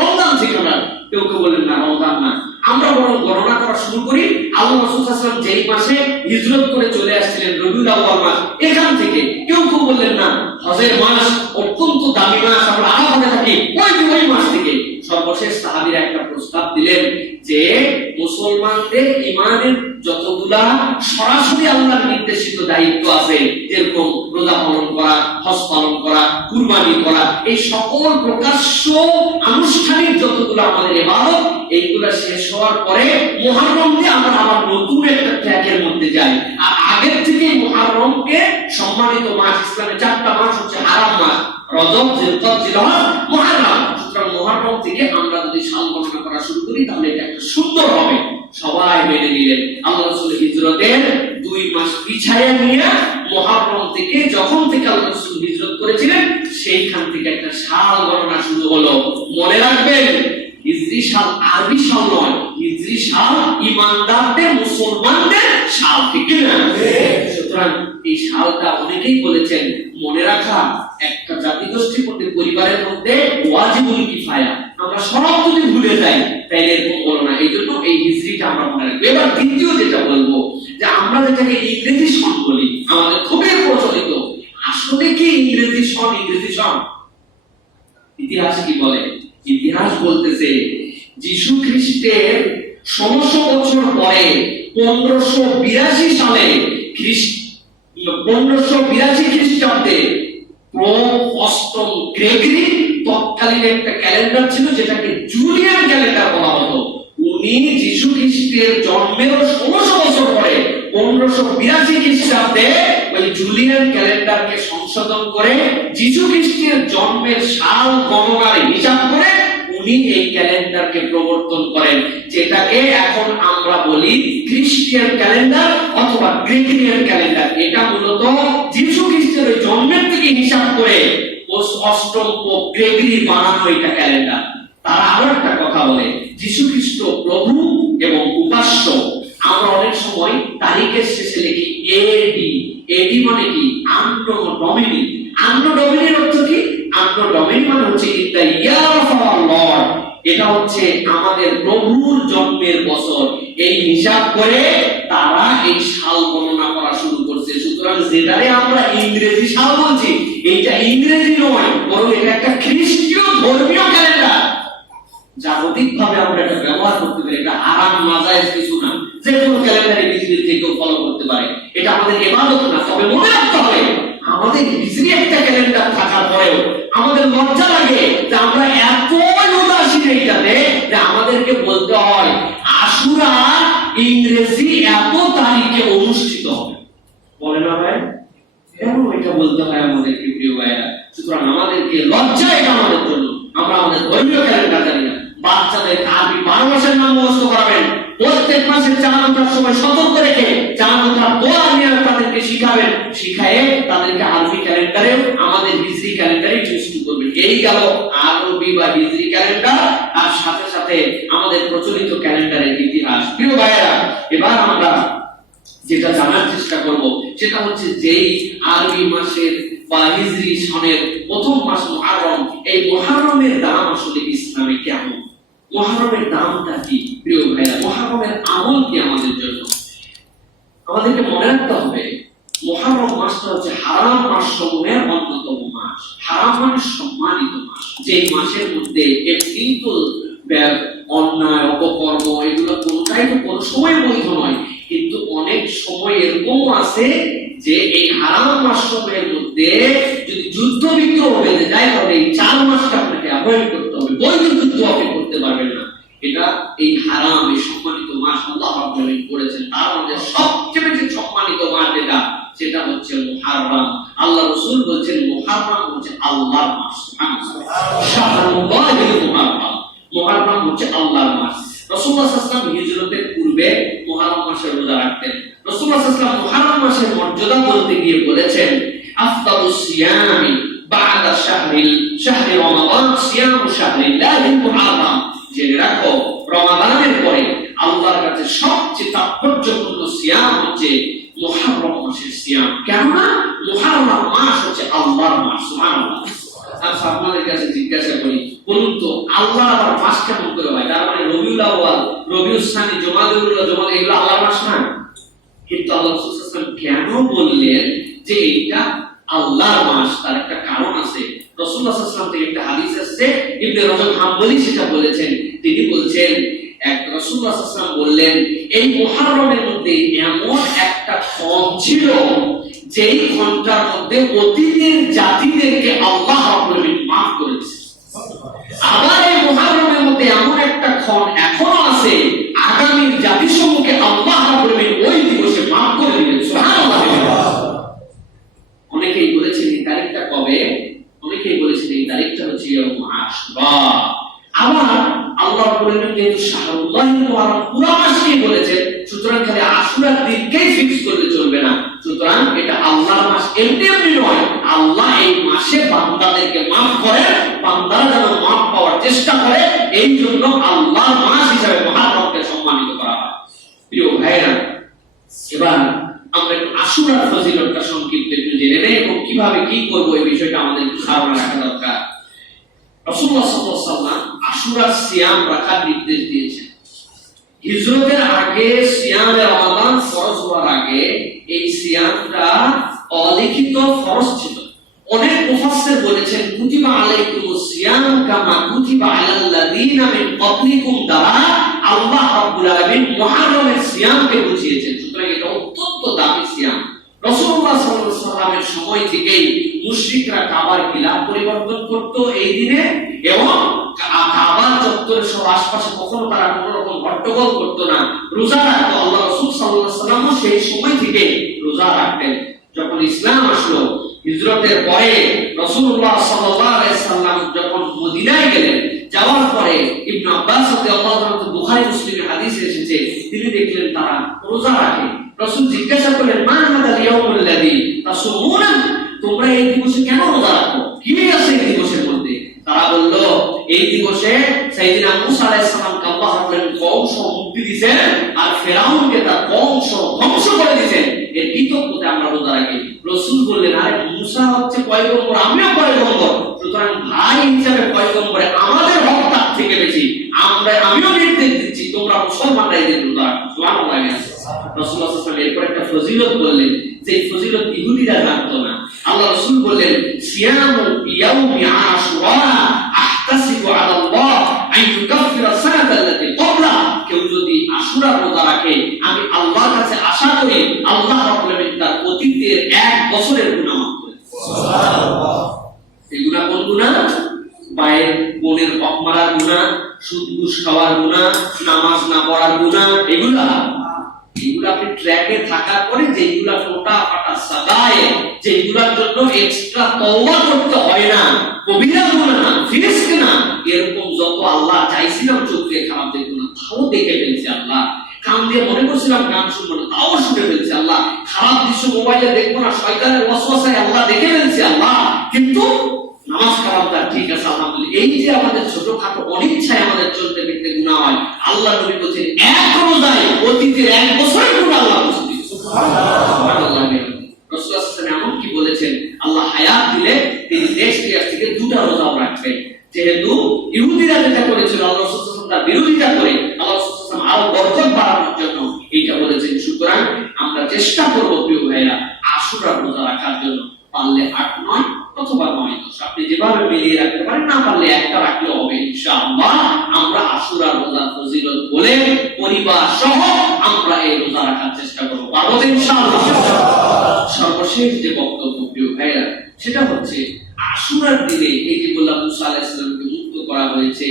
রমজান থেকে না। কেউ কেউ বললেন না, রমজান না, আমরা বরং গণনা করা শুরু করি আল্লাহ রাসূল সাল্লাল্লাহু আলাইহি ওয়াসাল্লাম যেই মাসে হিজরত করে চলে আসছিলেন রবিউল আউয়াল মাস, এখান থেকে। কেউ কেউ বললেন না, হজের মাস অত্যন্ত দামি মাস, আমরা আরাফাতে থাকি, ওই মাস থেকে। সর্বশেষ সাহাবীরা একটা প্রস্তাব দিলেন যে মুসলমানদের ঈমানের যতগুলা সরাসরি আল্লাহর নির্দেশিত দায়িত্ব আছে, যেরকম রোজা পালন করা, হজ পালন করা, কুরবানি করা, এই সকল প্রকাশ্য আনুষ্ঠানিক যতগুলো আমাদের ইবাদত, এইগুলা শেষ হওয়ার পরে মুহররম দিয়ে আমরা আবার নতুন একটা ট্র্যাকের মধ্যে যাই। আর আগের থেকে মুহররমকে সম্মানিত মাস, ইসলামের 4টা মাস হচ্ছে হারাম মাস, রজব, জিলকদ, জিলহজ, মুহররম। সুতরাং মুহররম থেকে আমরা যদি সাল গণনা করা শুরু করি তাহলে এটা একটা সুন্দর হবে। সবাই মেনে নিলেন। আল্লাহ রাসূল হিজরতের 2 মাস পিছায়া নিয়ে মুহররম থেকে, যখন থেকে আল্লাহ রাসূল হিজরত করেছিলেন, সেইখান থেকে একটা সাল গণনা শুরু হলো। মনে রাখবেন, হিজরি সাল আরবি সাল নয়, হিজরি সাল ইমানদারদের, মুসলমানদের সাল, ঠিক না? সুতরাং এই সালটা অনেকেই বলেছেন মনে রাখা একটা জাতিগোষ্ঠীর মধ্যে, পরিবারের মধ্যে ওয়াজিবুল কিফায়া, আমরা সব যদি ভুলে যাই তাইলে এরকম হলো না। এই জন্য এই হিজরিটা আমরা মনে রাখবো। এবার দ্বিতীয় যেটা বলবো, যে আমরা যেটাকে ইংরেজি সন বলি, আমাদের খুবই প্রচলিত, আসলে কি ইংরেজি সন? ইংরেজি সন ইতিহাস কি বলে? ইতিহাস বলতেছে যীশু খ্রিস্টের 1600 বছর পরে 1582 সালে 1582 খ্রিস্টাব্দে অষ্টম গ্রেগরি, তৎকালীন একটা ক্যালেন্ডার ছিল যেটাকে জুলিয়ান ক্যালেন্ডার বলা হতো। উনি যীশু খ্রিস্টের জন্মের 1600 বছর পরে 1582 খ্রিস্টাব্দে ওই জুলিয়ান ক্যালেন্ডারকে সংশোধন করে যীশু খ্রিস্টের জন্মের সাল গণনার হিসাব করে উনি এই ক্যালেন্ডারকে প্রবর্তন করেন, যেটাকে এখন আমরা বলি খ্রিস্টিয়ান ক্যালেন্ডার অথবা গ্রেগরিয়ান ক্যালেন্ডার। এটা মূলত যীশু খ্রিস্টের ওই জন্মের থেকে হিসাব করে অষ্টম পোপ গ্রেগরি বানানো এটা ক্যালেন্ডার। তারা আরো একটা কথা বলে, যীশু খ্রিস্ট প্রভু এবং উপাস্য। আমরা অনেক সময় তারিখের শেষে লিখি এডি। এডি মানে কি? আন্নো ডমিনি। আন্নো ডমিনির অর্থ কি? আন্নো ডমিনি মানে হচ্ছে in the year of our Lord, এটা হচ্ছে আমাদের প্রভুর জন্মের বছর। এই হিসাব করে তারা এই সাল গণনা করা শুরু করছে। সুতরাং যেটারে আমরা ইংরেজি সাল বলছি, এইটা ইংরেজি নয়, বরং এটা একটা খ্রিস্টীয় ধর্মীয় ক্যালেন্ডার। জাগতিকভাবে আমরা এটা ব্যবহার করতে পারি, এটা আরাম নাজায়েজ কিছু না, যে কোনো ক্যালেন্ডারে পৃথিবীর কেউ ফলো করতে পারে, এটা আমাদের ইবাদত না। তবে মনে রাখতে হবে, আমাদের হিজরি একটা ক্যালেন্ডার থাকার পরেও আমাদের লজ্জা লাগে যে আমরা এত উদাসীন এইটাতে, যে আমাদেরকে বলতে হয় আশুরা ইংরেজি এত তারিখে অনুষ্ঠিত হবে। বলে না ভাই? কেন এটা বলতে হয় আমাদেরকে, প্রিয় ভাইরা? সুতরাং আমাদেরকে লজ্জা, এটা আমাদের জন্য। আমরা আমাদের ধর্মীয় ক্যালেন্ডার জানি না। বাচ্চাদের আরবি 12 মাসের নাম মুখস্থ করাবেন, প্রত্যেক মাসে চাঁদ ওঠার সময় সতর্ক রেখে চাঁদ ওঠার দোয়া নিয়ে তাদেরকে শিখাবেন, শিখায়ে তাদেরকে আরবি ক্যালেন্ডারে, আমাদের হিজরি ক্যালেন্ডারে সৃষ্টি করবেন। এই গেল আরবি বা হিজরি ক্যালেন্ডার, আর সাথে সাথে আমাদের প্রচলিত ক্যালেন্ডারের ইতিহাস। প্রিয় ভাইরা, এবার আমরা যেটা জানার চেষ্টা করব সেটা হচ্ছে যেই আরবি মাসের বা হিজরি সনের প্রথম মাস মুহররম, এই মুহররমের দাম আসলে ইসলামে কেমন? মুহররমের দামটা কি? প্রিয় ভাইরা, মুহররমের আমল কি আমাদের জন্য? আমাদেরকে মনে রাখতে হবে, মুহররম মাসটা হচ্ছে হারাম মাস সমূহের অন্যতম মাস। হারাম মানে সম্মানিত মাস, যে মাসের মধ্যে কিন্তু অন্যায়, অপকর্ম, এগুলো কোনটাই তো কোনো সময় বৈধ নয়। কিন্তু অনেক সময় এরকম আছে যে এই হারাম মাস সমূহের মধ্যে যদি যুদ্ধ বিগ্রহ বেঁধে যায়, তাহলে এই 4 মাসটা আপনাকে অ্যাভয়েড করতে হবে। বৈধ যুদ্ধ আপনি করতে পারবেন না। এটা এই হারাম, এই সম্মানিত মাস আল্লাহ রাব্বুল আলামিন করেছেন। তার মধ্যে সবচেয়ে বেশি সম্মানিত মাস যেটা, সেটা হচ্ছে মুহররম। আল্লাহ রাসূল বলেছেন মুহররম হচ্ছে আল্লাহর মাস। শাহরুল্লাহিল মুহররম, মুহররম হচ্ছে আল্লাহর মাস। রাসূলুল্লাহ সাল্লাল্লাহু আলাইহি ওয়াসাল্লাম হিজরতের পূর্বে মুহররম মাসের রোজা রাখতেন। রাসূলুল্লাহ সাল্লাল্লাহু আলাইহি ওয়াসাল্লাম মুহররম মাসের মর্যাদা বলতে গিয়ে বলেছেন আফদালুস সিয়ামি বা'দা শাহরি রমাদান সিয়ামু শাহরিল্লাহিল মুহররম। জেনে রাখো, রমাদানের পরে আল্লাহর কাছে সবচেয়ে তাৎপর্যপূর্ণ সিয়াম হচ্ছে মুহররম মাসের সিয়াম। কেননা মুহররম মাস হচ্ছে আল্লাহর মাস। সুবহানাল্লাহ। আচ্ছা, আপনাদের কাছে জিজ্ঞাসা করি, বলুন তো আল্লাহর আবার মাস কেমন করে হয়? তার মানে রবিউল আউয়াল, রবিউস সানি, জুমাদুল উলা, জুমাদ, এগুলো আল্লাহর মাস না? কিন্তু আল্লাহ রাসূল সাল্লাল্লাহু আলাইহি ওয়াসাল্লাম কেন বললেন যে এটা আল্লাহর মাস? তার একটা কারণ আছে। রাসূলুল্লাহ সাল্লাল্লাহু আলাইহি ওয়াসাল্লাম থেকে একটা হাদিস আছে, ইবনে রজব হাম্বলি সেটা বলেছেন। তিনি বলছেন, এক রাসূলুল্লাহ সাল্লাল্লাহু আলাইহি ওয়াসাল্লাম বললেন, এই মুহররমের মধ্যে এমন একটা ক্ষণ ছিল যেই ঘন্টার মধ্যে অতীতের জাতিদেরকে আল্লাহ রাব্বুল আলামিন মাফ করেছে। আবার এই মুহররমের মধ্যে এমন একটা ক্ষণ এখনো আছে, আগামী জাতিসমূহকে আল্লাহ রাব্বুল আলামিন ওই দিবসে মাফ করে দিবেন। সুবহানাল্লাহ। অনেকেই বলেছেন এই তারিখটা কবে, অনেকেই বলেছেন এই তারিখটা হচ্ছে ইয়াউম আশুরা। আবার আল্লাহ রাব্বুল আলামিন যেহেতু শাহরুল্লাহিল মুহররম পুরো মাসই বলেছেন, সুতরাং খালি আশুরার দিনকেই ফিক্স করলে চলবে না। সুতরাং এটা আল্লাহর মাস এমনি এমনি নয়, আল্লাহ এই মাসের এই জন্য আল্লাহর মাস হিসাবে মুহররমকে সম্মানিত করা হয়। প্রিয় ভাইরা, এবার আমরা একটু আশুরার ফজিলতটা সংক্ষিপ্ত একটু জেনে নেই এবং কিভাবে কি করব এই বিষয়টা আমাদের একটু ধারণা রাখা দরকার। রাসূলুল্লাহ সাল্লাল্লাহু আলাইহি ওয়াসাল্লাম আশুরার সিয়াম রাখার নির্দেশ দিয়েছেন। হিজরতের আগে সিয়ামে রমাদান ফরজ হওয়ার আগে এই সিয়ামটা অলিখিত ফরজ ছিল। অনেক মুফাসসির বলেছেন কুতিবা আলাইকুমুস সিয়াম কামা কুতিবা আলাল্লাযিনা মিন ক্বাবলিকুম দ্বারা আল্লাহ রাব্বুল আলামিন মুহররমের সিয়ামকে বুঝিয়েছেন। সুতরাং এটা অত্যন্ত দামি সিয়াম। রাসূলুল্লাহ সাল্লাল্লাহু আলাইহি ওয়াসাল্লামের সময় থেকেই মুশরিকরা কাবার খিলাফ পরিবর্তন করত এই দিনে এবং কাবার চত্বরের সব আশপাশে কখনো তারা কোনো রকম হট্টগোল করত না, রোজা রাখত। আল্লাহ রাসূল সাল্লাল্লাহু আলাইহি ওয়াসাল্লাম সেই সময় থেকে রোজা রাখতেন। যখন ইসলাম আসলো হিজরতের পরে রাসূলুল্লাহ সাল্লাল্লাহু আলাইহি ওয়াসাল্লাম যখন মদিনায় গেলেন, যাওয়ার পরে ইবনে আব্বাস রাদিয়াল্লাহু আনহু বুখারী মুসলিমের হাদিসে এসেছে তিনি দেখলেন তারা রোজা রাখে। রাসূল জিজ্ঞাসা করলেন মা হাদাল ইয়াউমুল্লাযী তাসুমুনা, তোমরা এই দিবসে কেন রোজা রাখো, কি আছে এই দিবসের মধ্যে? তারা বলল এই দিবসে সাইয়েদনা মুসা আলাইহিস সালামকে আল্লাহ রাব্বুল কওম সহ মুক্তি দিয়েছেন আর ফিরাউনকে তার কওম সহ ধ্বংস করে দিয়েছেন, এর কৃতজ্ঞতায় আমরা রোজা রাখি। রাসূল বললেন আরে মুসা হচ্ছে পয়গম্বর, আমিও পয়গম্বর, সুতরাং ভাই হিসেবে পয়গম্বরে আমাদের হক তার থেকে বেশি, আমিও নির্দেশ দিচ্ছি তোমরা মুসলমানরা এই দিন রোজা রাখো। সুবহানাল্লাহ। রাসূলুল্লাহ সাল্লাল্লাহু আলাইহি ওয়াসাল্লাম এরপর একটা ফজিলত বললেন যে ফজিলত ইহুদিরা জানতো না। আল্লাহ রাসূল বললেন সিয়ামু ইয়াউমি আশুরা আহতাসিবু আলাল্লাহ আন ইউকাফিরা সানাতাল্লাতী ক্বাবলা, কেউ যদি আশুরা রোজা রাখে আমি আল্লাহর কাছে আশা করি আল্লাহ রাব্বুল আলামিন তার অতীতের এক বছরের গুনাহ মাফ করে দেন। সুবহানাল্লাহ। এই গুনাহ কোন গুনাহ? ভাইয়ের বোনের হক মারার গুনাহ, সুদ ঘুষ খাওয়ার গুনাহ, নামাজ না পড়ার গুনাহ, এগুলো আপনি ট্র্যাকে থাকার পরে যেগুলা ফোটা ফাটা সাদায়, যেগুলার জন্য এক্সট্রা তওবা করতে হয় না, কবিরা গুনাহ না, ফিসক না, এরকম যত আল্লাহ চাইছিলাম চোখে খারাপ দেখবো না তাও দেখে ফেলছি আল্লাহ, কান দিয়ে মনে করছিলাম গান শুনবো না তাও শুনে ফেলছি আল্লাহ, খারাপ দৃশ্য মোবাইলে দেখবো না শয়তানের ওয়াসওয়াসায় আল্লাহ দেখে ফেলছি আল্লাহ, কিন্তু নামাজ কালামটা ঠিক আছে আলহামদুলিল্লাহ। এই যে আমাদের ছোটখাটো অনিচ্ছায় আমাদের চলতে ফিরতে গুনাহ হয়, আল্লাহ নবী বলেছেন এক রোজায় অতীতের এক বছরের গুনাহ আল্লাহ মুছে দিবেন। সুবহানাল্লাহ। রাসূলুল্লাহ সাল্লাল্লাহু এমন কি বলেছেন আল্লাহ হায়াত দিলে তিনি দেশ থেকে দুটো রোজা রাখবেন। যেহেতু ইহুদিরা যেটা করেছিল আল্লাহ রাসূল সাল্লাল্লাহু আলাইহি ওয়াসাল্লাম তার বিরোধিতা করে আল্লাহ রাসূল সাল্লাল্লাহু আলাইহি ওয়াসাল্লাম আরো বরকত বাড়ানোর জন্য এইটা বলেছেন। সুতরাং আমরা চেষ্টা করব প্রিয় ভাইরা আশুরা রোজা রাখার জন্য, পারলে 8-9 অথবা 9-10 আপনি যেভাবে মিলিয়ে রাখতে পারেন, না পারলে একটা রাখলে হবে ইনশাআল্লাহ। আমরা আশুরা রোজার ফজিলত বলে পরিবার সহ আমরা এই রোজা রাখার চেষ্টা করব, পারবো ইনশাআল্লাহ। সর্বশেষ যে বক্তব্য প্রিয় ভাইরা সেটা হচ্ছে আশুরার দিনে এই যে বললাম মুসা আলাইহিস সালামকে মুক্ত করা হয়েছে,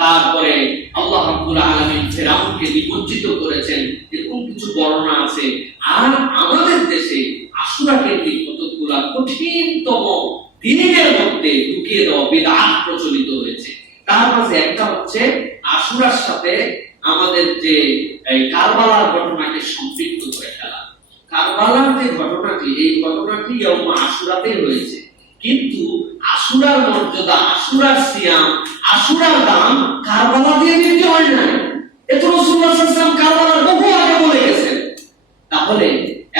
তারপরে আল্লাহ রাব্বুল আলামিন ফিরাউনকে নিমজ্জিত করেছেন, এরকম কিছু বর্ণনা আছে। আর আমাদের দেশে আশুরা কেন্দ্রিক কতগুলা কঠিনতম দিনের মধ্যে ঢুকিয়ে দেওয়া বিদআত প্রচলিত হয়েছে। তার মাঝে একটা হচ্ছে আশুরার সাথে আমাদের যে কারবালার ঘটনাকে সম্পৃক্ত করে ফেলা। কারবালার যে ঘটনাটি, এই ঘটনাটি আশুরাতেই হয়েছে, কিন্তু আশুরার মর্যাদা, আশুরার সিয়াম, আশুরার দাম কারবালা দিয়ে দিতে হয় না। এত রাসূলুল্লাহ সাল্লাল্লাহু আলাইহি ওয়াসাল্লাম কারবালার বহু আগে বলে গেছেন। তাহলে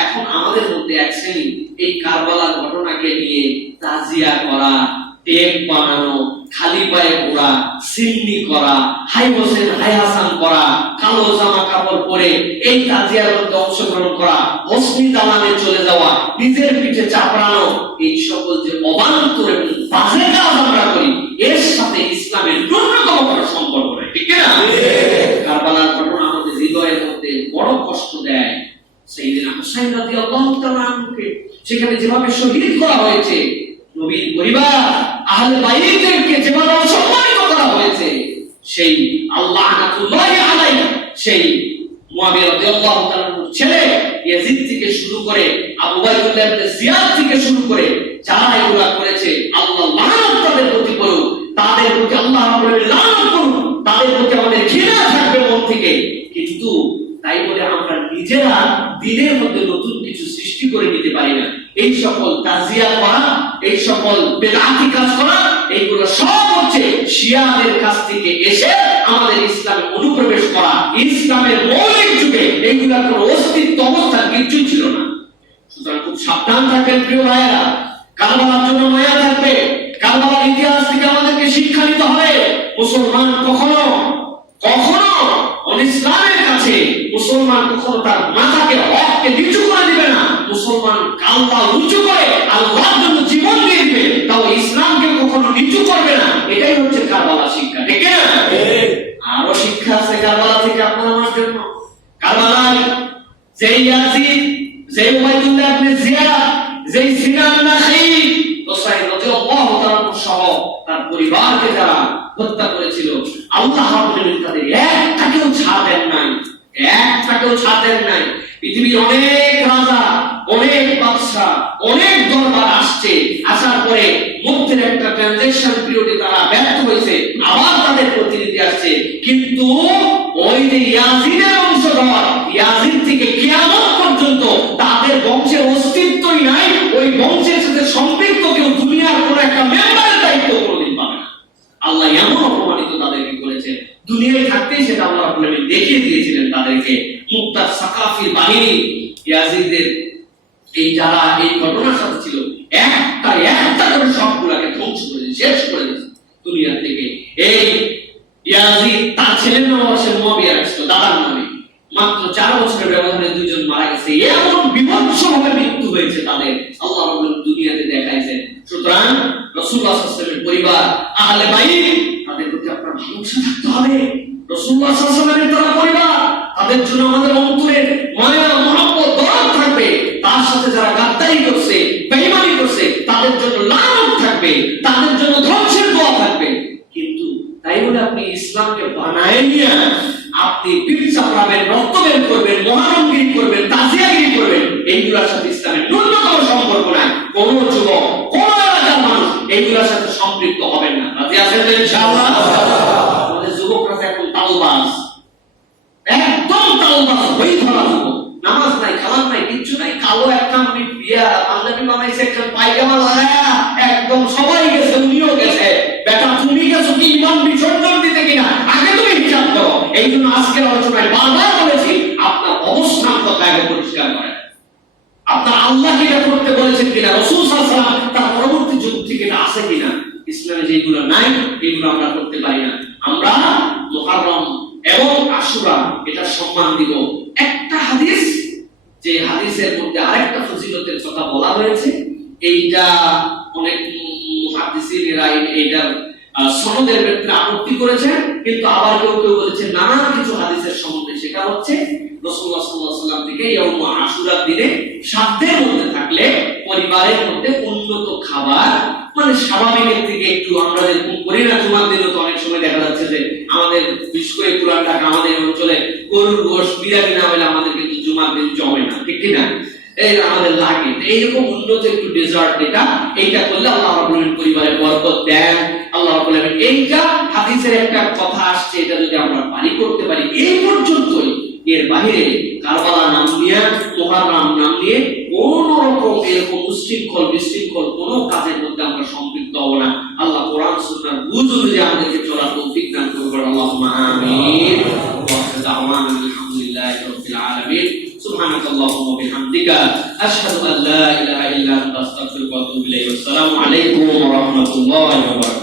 এখন আমাদের মধ্যে এক শ্রেণী এই কারবালার ঘটনাকে নিয়ে তাজিয়া করা, টেপ বানানো, খালি পায়ে ঘোরা, সিন্নি করা, হাই হোসেন হাই হাসান করা, কালো জামা কাপড় পরে এই তাজিয়ার মধ্যে অংশগ্রহণ করা, মসজিদ দালানে চলে যাওয়া, নিজের পিঠে চাপড়ানো, এই সকল যে অবান্তর এবং বাজে কাজ আমরা করি, এর সাথে ইসলামের ন্যূনতম কোনো সম্পর্ক নেই, ঠিক না? কারবালার ঘটনা আমাদের হৃদয়ের মধ্যে বড় কষ্ট দেয়। সাইয়েদনা হুসাইন রাদিয়াল্লাহু তাআলা আনহুকে সেখানে যেভাবে শহীদ করা হয়েছে, নবীর পরিবার আহলে বাইতদেরকে যেভাবে অসম্মানিত করা হয়েছে, সেই আল্লাহ লানাতুল্লাহি আলাইহি, সেই মুআবিয়া রাদিয়াল্লাহু তাআলার ছেলে ইয়াজিদ থেকে শুরু করে আবু বাইদুল্লাহ ইবনে জিয়াদ থেকে শুরু করে যারা এগুলা করেছে, আল্লাহ লানত তাদের প্রতি করুন, তাদের প্রতি আল্লাহ রাব্বুল আলামিন লানত করুন, তাদের প্রতি আমাদের ঘৃণা থাকবে মন থেকে। কিন্তু তাই বলে আমরা নিজেরা দিনের মধ্যে নতুন কিছু সৃষ্টি করে নিতে পারি না। এই সকল তাজিয়া করা, এই সকল বেদাতি কাজ করা, এইগুলো সব হচ্ছে শিয়াদের কাছ থেকে এসে আমাদের ইসলামে অনুপ্রবেশ করা, ইসলামের মৌলিক যুগে এগুলার কোনো অস্তিত্ব অবস্থা কিছুই ছিল না। সুতরাং খুব সাবধান থাকবেন প্রিয় ভাইয়েরা, কারবালার জন্য মায়া থাকবে। কারবালার ইতিহাস থেকে আমাদেরকে শিক্ষা নিতে হবে। মুসলমান কখনো কখনো ইসলামের কাছে মুসলমান কখনো তার মাথাকে হককে নিচু করে দিবে না। মুসলমান কালবা উঁচু করে আল্লাহর জন্য জীবন দিয়ে দিবে, তাও ইসলামকে কখনো নিচু করবে না। এটাই হচ্ছে কারবালা শিক্ষা, ঠিক না? আরো শিক্ষা আছে কারবালা থেকে আপনার আমার জন্য। কারবালায় যেই ইয়াজিদ, যেই উবাইদুল্লাহ ইবনে জিয়াদ, যেই সিনান নাখি হুসাইন রাদিয়াল্লাহু তাআলা সহ তার পরিবারকে যারা হত্যা করেছিল, আল্লাহ রাব্বুল আলামিন তাদের একটাকেও ছাড় দেন নাই, একটাকেও ছাড় দেন নাই। পৃথিবীর অনেক রাজা, অনেক বাদশা, অনেক দরবার আসছে, আসার পরে মধ্যের একটা ট্রানজিশন পিরিয়ডে তারা ব্যর্থ হয়েছে, আবার তাদের প্রতিনিধি আসছে। কিন্তু ওই যে ইয়াজিদের বংশধর, ইয়াজিদ থেকে কিয়ামত পর্যন্ত তাদের বংশের অস্তিত্বই নাই। ওই বংশের সাথে সম্পৃক্ত কেউ দুনিয়ার কোনো একটা মেম্বারের দায়িত্ব কোনোদিন পাবে না। আল্লাহ এমন অপমানিত তাদেরকে করেছে, দুনিয়ায় থাকতেই সেটা আল্লাহ রাব্বুল আলামিন দেখিয়ে দিয়েছিলেন তাদেরকে। মুক্তার সাকাফি বাহিনী ইয়াজিদের এই যারা এই ঘটনার সাথে ছিল, একটা একটা করে সবগুলাকে ধ্বংস করে দিয়েছে, শেষ করে দিয়েছে দুনিয়া থেকে। এই ইয়াজিদ তার ছেলের নাম হচ্ছে মুয়াবিয়া ছিল, দাদার নামে। মাত্র 4 বছরের ব্যবধানে দুইজন মারা গেছে। এমন বিভৎসভাবে মৃত্যু হয়েছে তাদের, আল্লাহ রাব্বুল আলামিন দুনিয়াতে দেখাইছেন। সুতরাং রাসূলুল্লাহ সাল্লাল্লাহু আলাইহি ওয়াসাল্লামের পরিবার, আহলে বাইত, তাদের প্রতি আপনার ভালোবাসা থাকতে হবে। রাসূলুল্লাহ সাল্লাল্লাহু আলাইহি ওয়াসাল্লামের তারা পরিবার, তাদের জন্য আমাদের অন্তরে মায়া, মহব্বত, দরদ থাকবে। তার সাথে যারা গাদ্দারি করছে, বেঈমানি করছে, তাদের জন্য লানত থাকবে, তাদের জন্য ধ্বংসের দোয়া থাকবে। কিন্তু তাই বলে আপনি ইসলামকে বানায় নিয়ে আপনি পিঠ চাপড়াবেন, রক্ত বের করবেন, মহারমগিরি করবেন, তাজিয়াগিরি করবেন, এইগুলোর সাথে ইসলামের ন্যূনতম সম্পর্ক নাই। কোন যুবক, কোন এলাকার মানুষ এইগুলোর সাথে সম্পৃক্ত হবেন না। রাজি আছেন তো ইনশাআল্লাহ? আমাদের যুবকরা এখন তালবাজ, একদম তালবাজ হয়ে ধরা যুবক। নামাজ নাই, খালাস নাই, কিচ্ছু নাই। কালো একটা পাঞ্জাবি বানাইছে, একটা পায়জামা লাগায়া একদম সবাই গেছে, উনিও গেছে। বেটা তুমি গেছো কি ইমান বিসর্জন দিতে কিনা? আগে তুমি হিসাব করো। এই জন্য আজকের আলোচনায় বারবার বলেছি, আপনার অবস্থান কোথায় পরিষ্কার করেন। আপনার আল্লাহ কি এটা করতে বলেছেন কিনা, রাসূল সাল্লাল্লাহু আলাইহি ওয়াসাল্লাম তার পরবর্তী যুগ থেকে এটা আছে কিনা। ইসলামে যেগুলো নাই এগুলো আমরা করতে পারি না। আমরা মুহররম এবং আশুরা এটা সম্মান দিব। একটা হাদিস, যে হাদিসের মধ্যে আরেকটা ফজিলতের কথা বলা হয়েছে, এইটা অনেক মুহাদ্দিসিনেরা এইটা সনদের ক্ষেত্রে আপত্তি করেছেন, কিন্তু আবার কেউ কেউ বলেছেন নানা কিছু হাদিসের সম্বন্ধে। সেটা হচ্ছে রাসূলুল্লাহ সাল্লাল্লাহু আলাইহি ওয়াসাল্লাম থেকে ইয়াউম আশুরার দিনে সাধ্যের মধ্যে থাকলে পরিবারের মধ্যে উন্নত খাবার, মানে স্বাভাবিকের থেকে একটু আমরা যেরকম করি না, জুমার দিনে তো অনেক সময় দেখা যাচ্ছে যে আমাদের বিশেষ করে পুরান ঢাকা আমাদের অঞ্চলে গরুর গোশত বিরিয়ানি না হলে আমাদের কিন্তু জুমার দিন জমে না, ঠিক কি না? এই আমাদের লাগে এইরকম উন্নত একটু ডেজার্ট, এইটা করলে আল্লাহ রাব্বুল আলামিন পরিবারে বরকত দেন। আল্লাহ রাব্বুল আলামিন এইটা হাদিসের একটা কথা আসছে, এটা যদি আমরা পারি করতে পারি এই পর্যন্তই। এর বাইরে কারবালা নাম নিয়ে, মুহররম নাম নিয়ে কোন রকম এরকম উশৃঙ্খল বিশৃঙ্খল কোন কাজের মধ্যে আমরা সম্পৃক্ত হব না। আল্লাহ কোরআন সুন্নাহর বুঝ অনুযায়ী আমাদেরকে চলার তৌফিক দান করুন। আল্লাহুম্মা আমিন। ওয়া দাওয়ানা আলহামদুলিল্লাহি রাব্বিল আলামিন। সুবহানাকাল্লাহুম্মা ওয়া বিহামদিকা আশহাদু আল লা ইলাহা ইল্লা আনতা আস্তাগফিরুকা ওয়া আতুবু ইলাইক। আসসালামু আলাইকুম ওয়া রাহমাতুল্লাহি ওয়া বারাকাতুহু।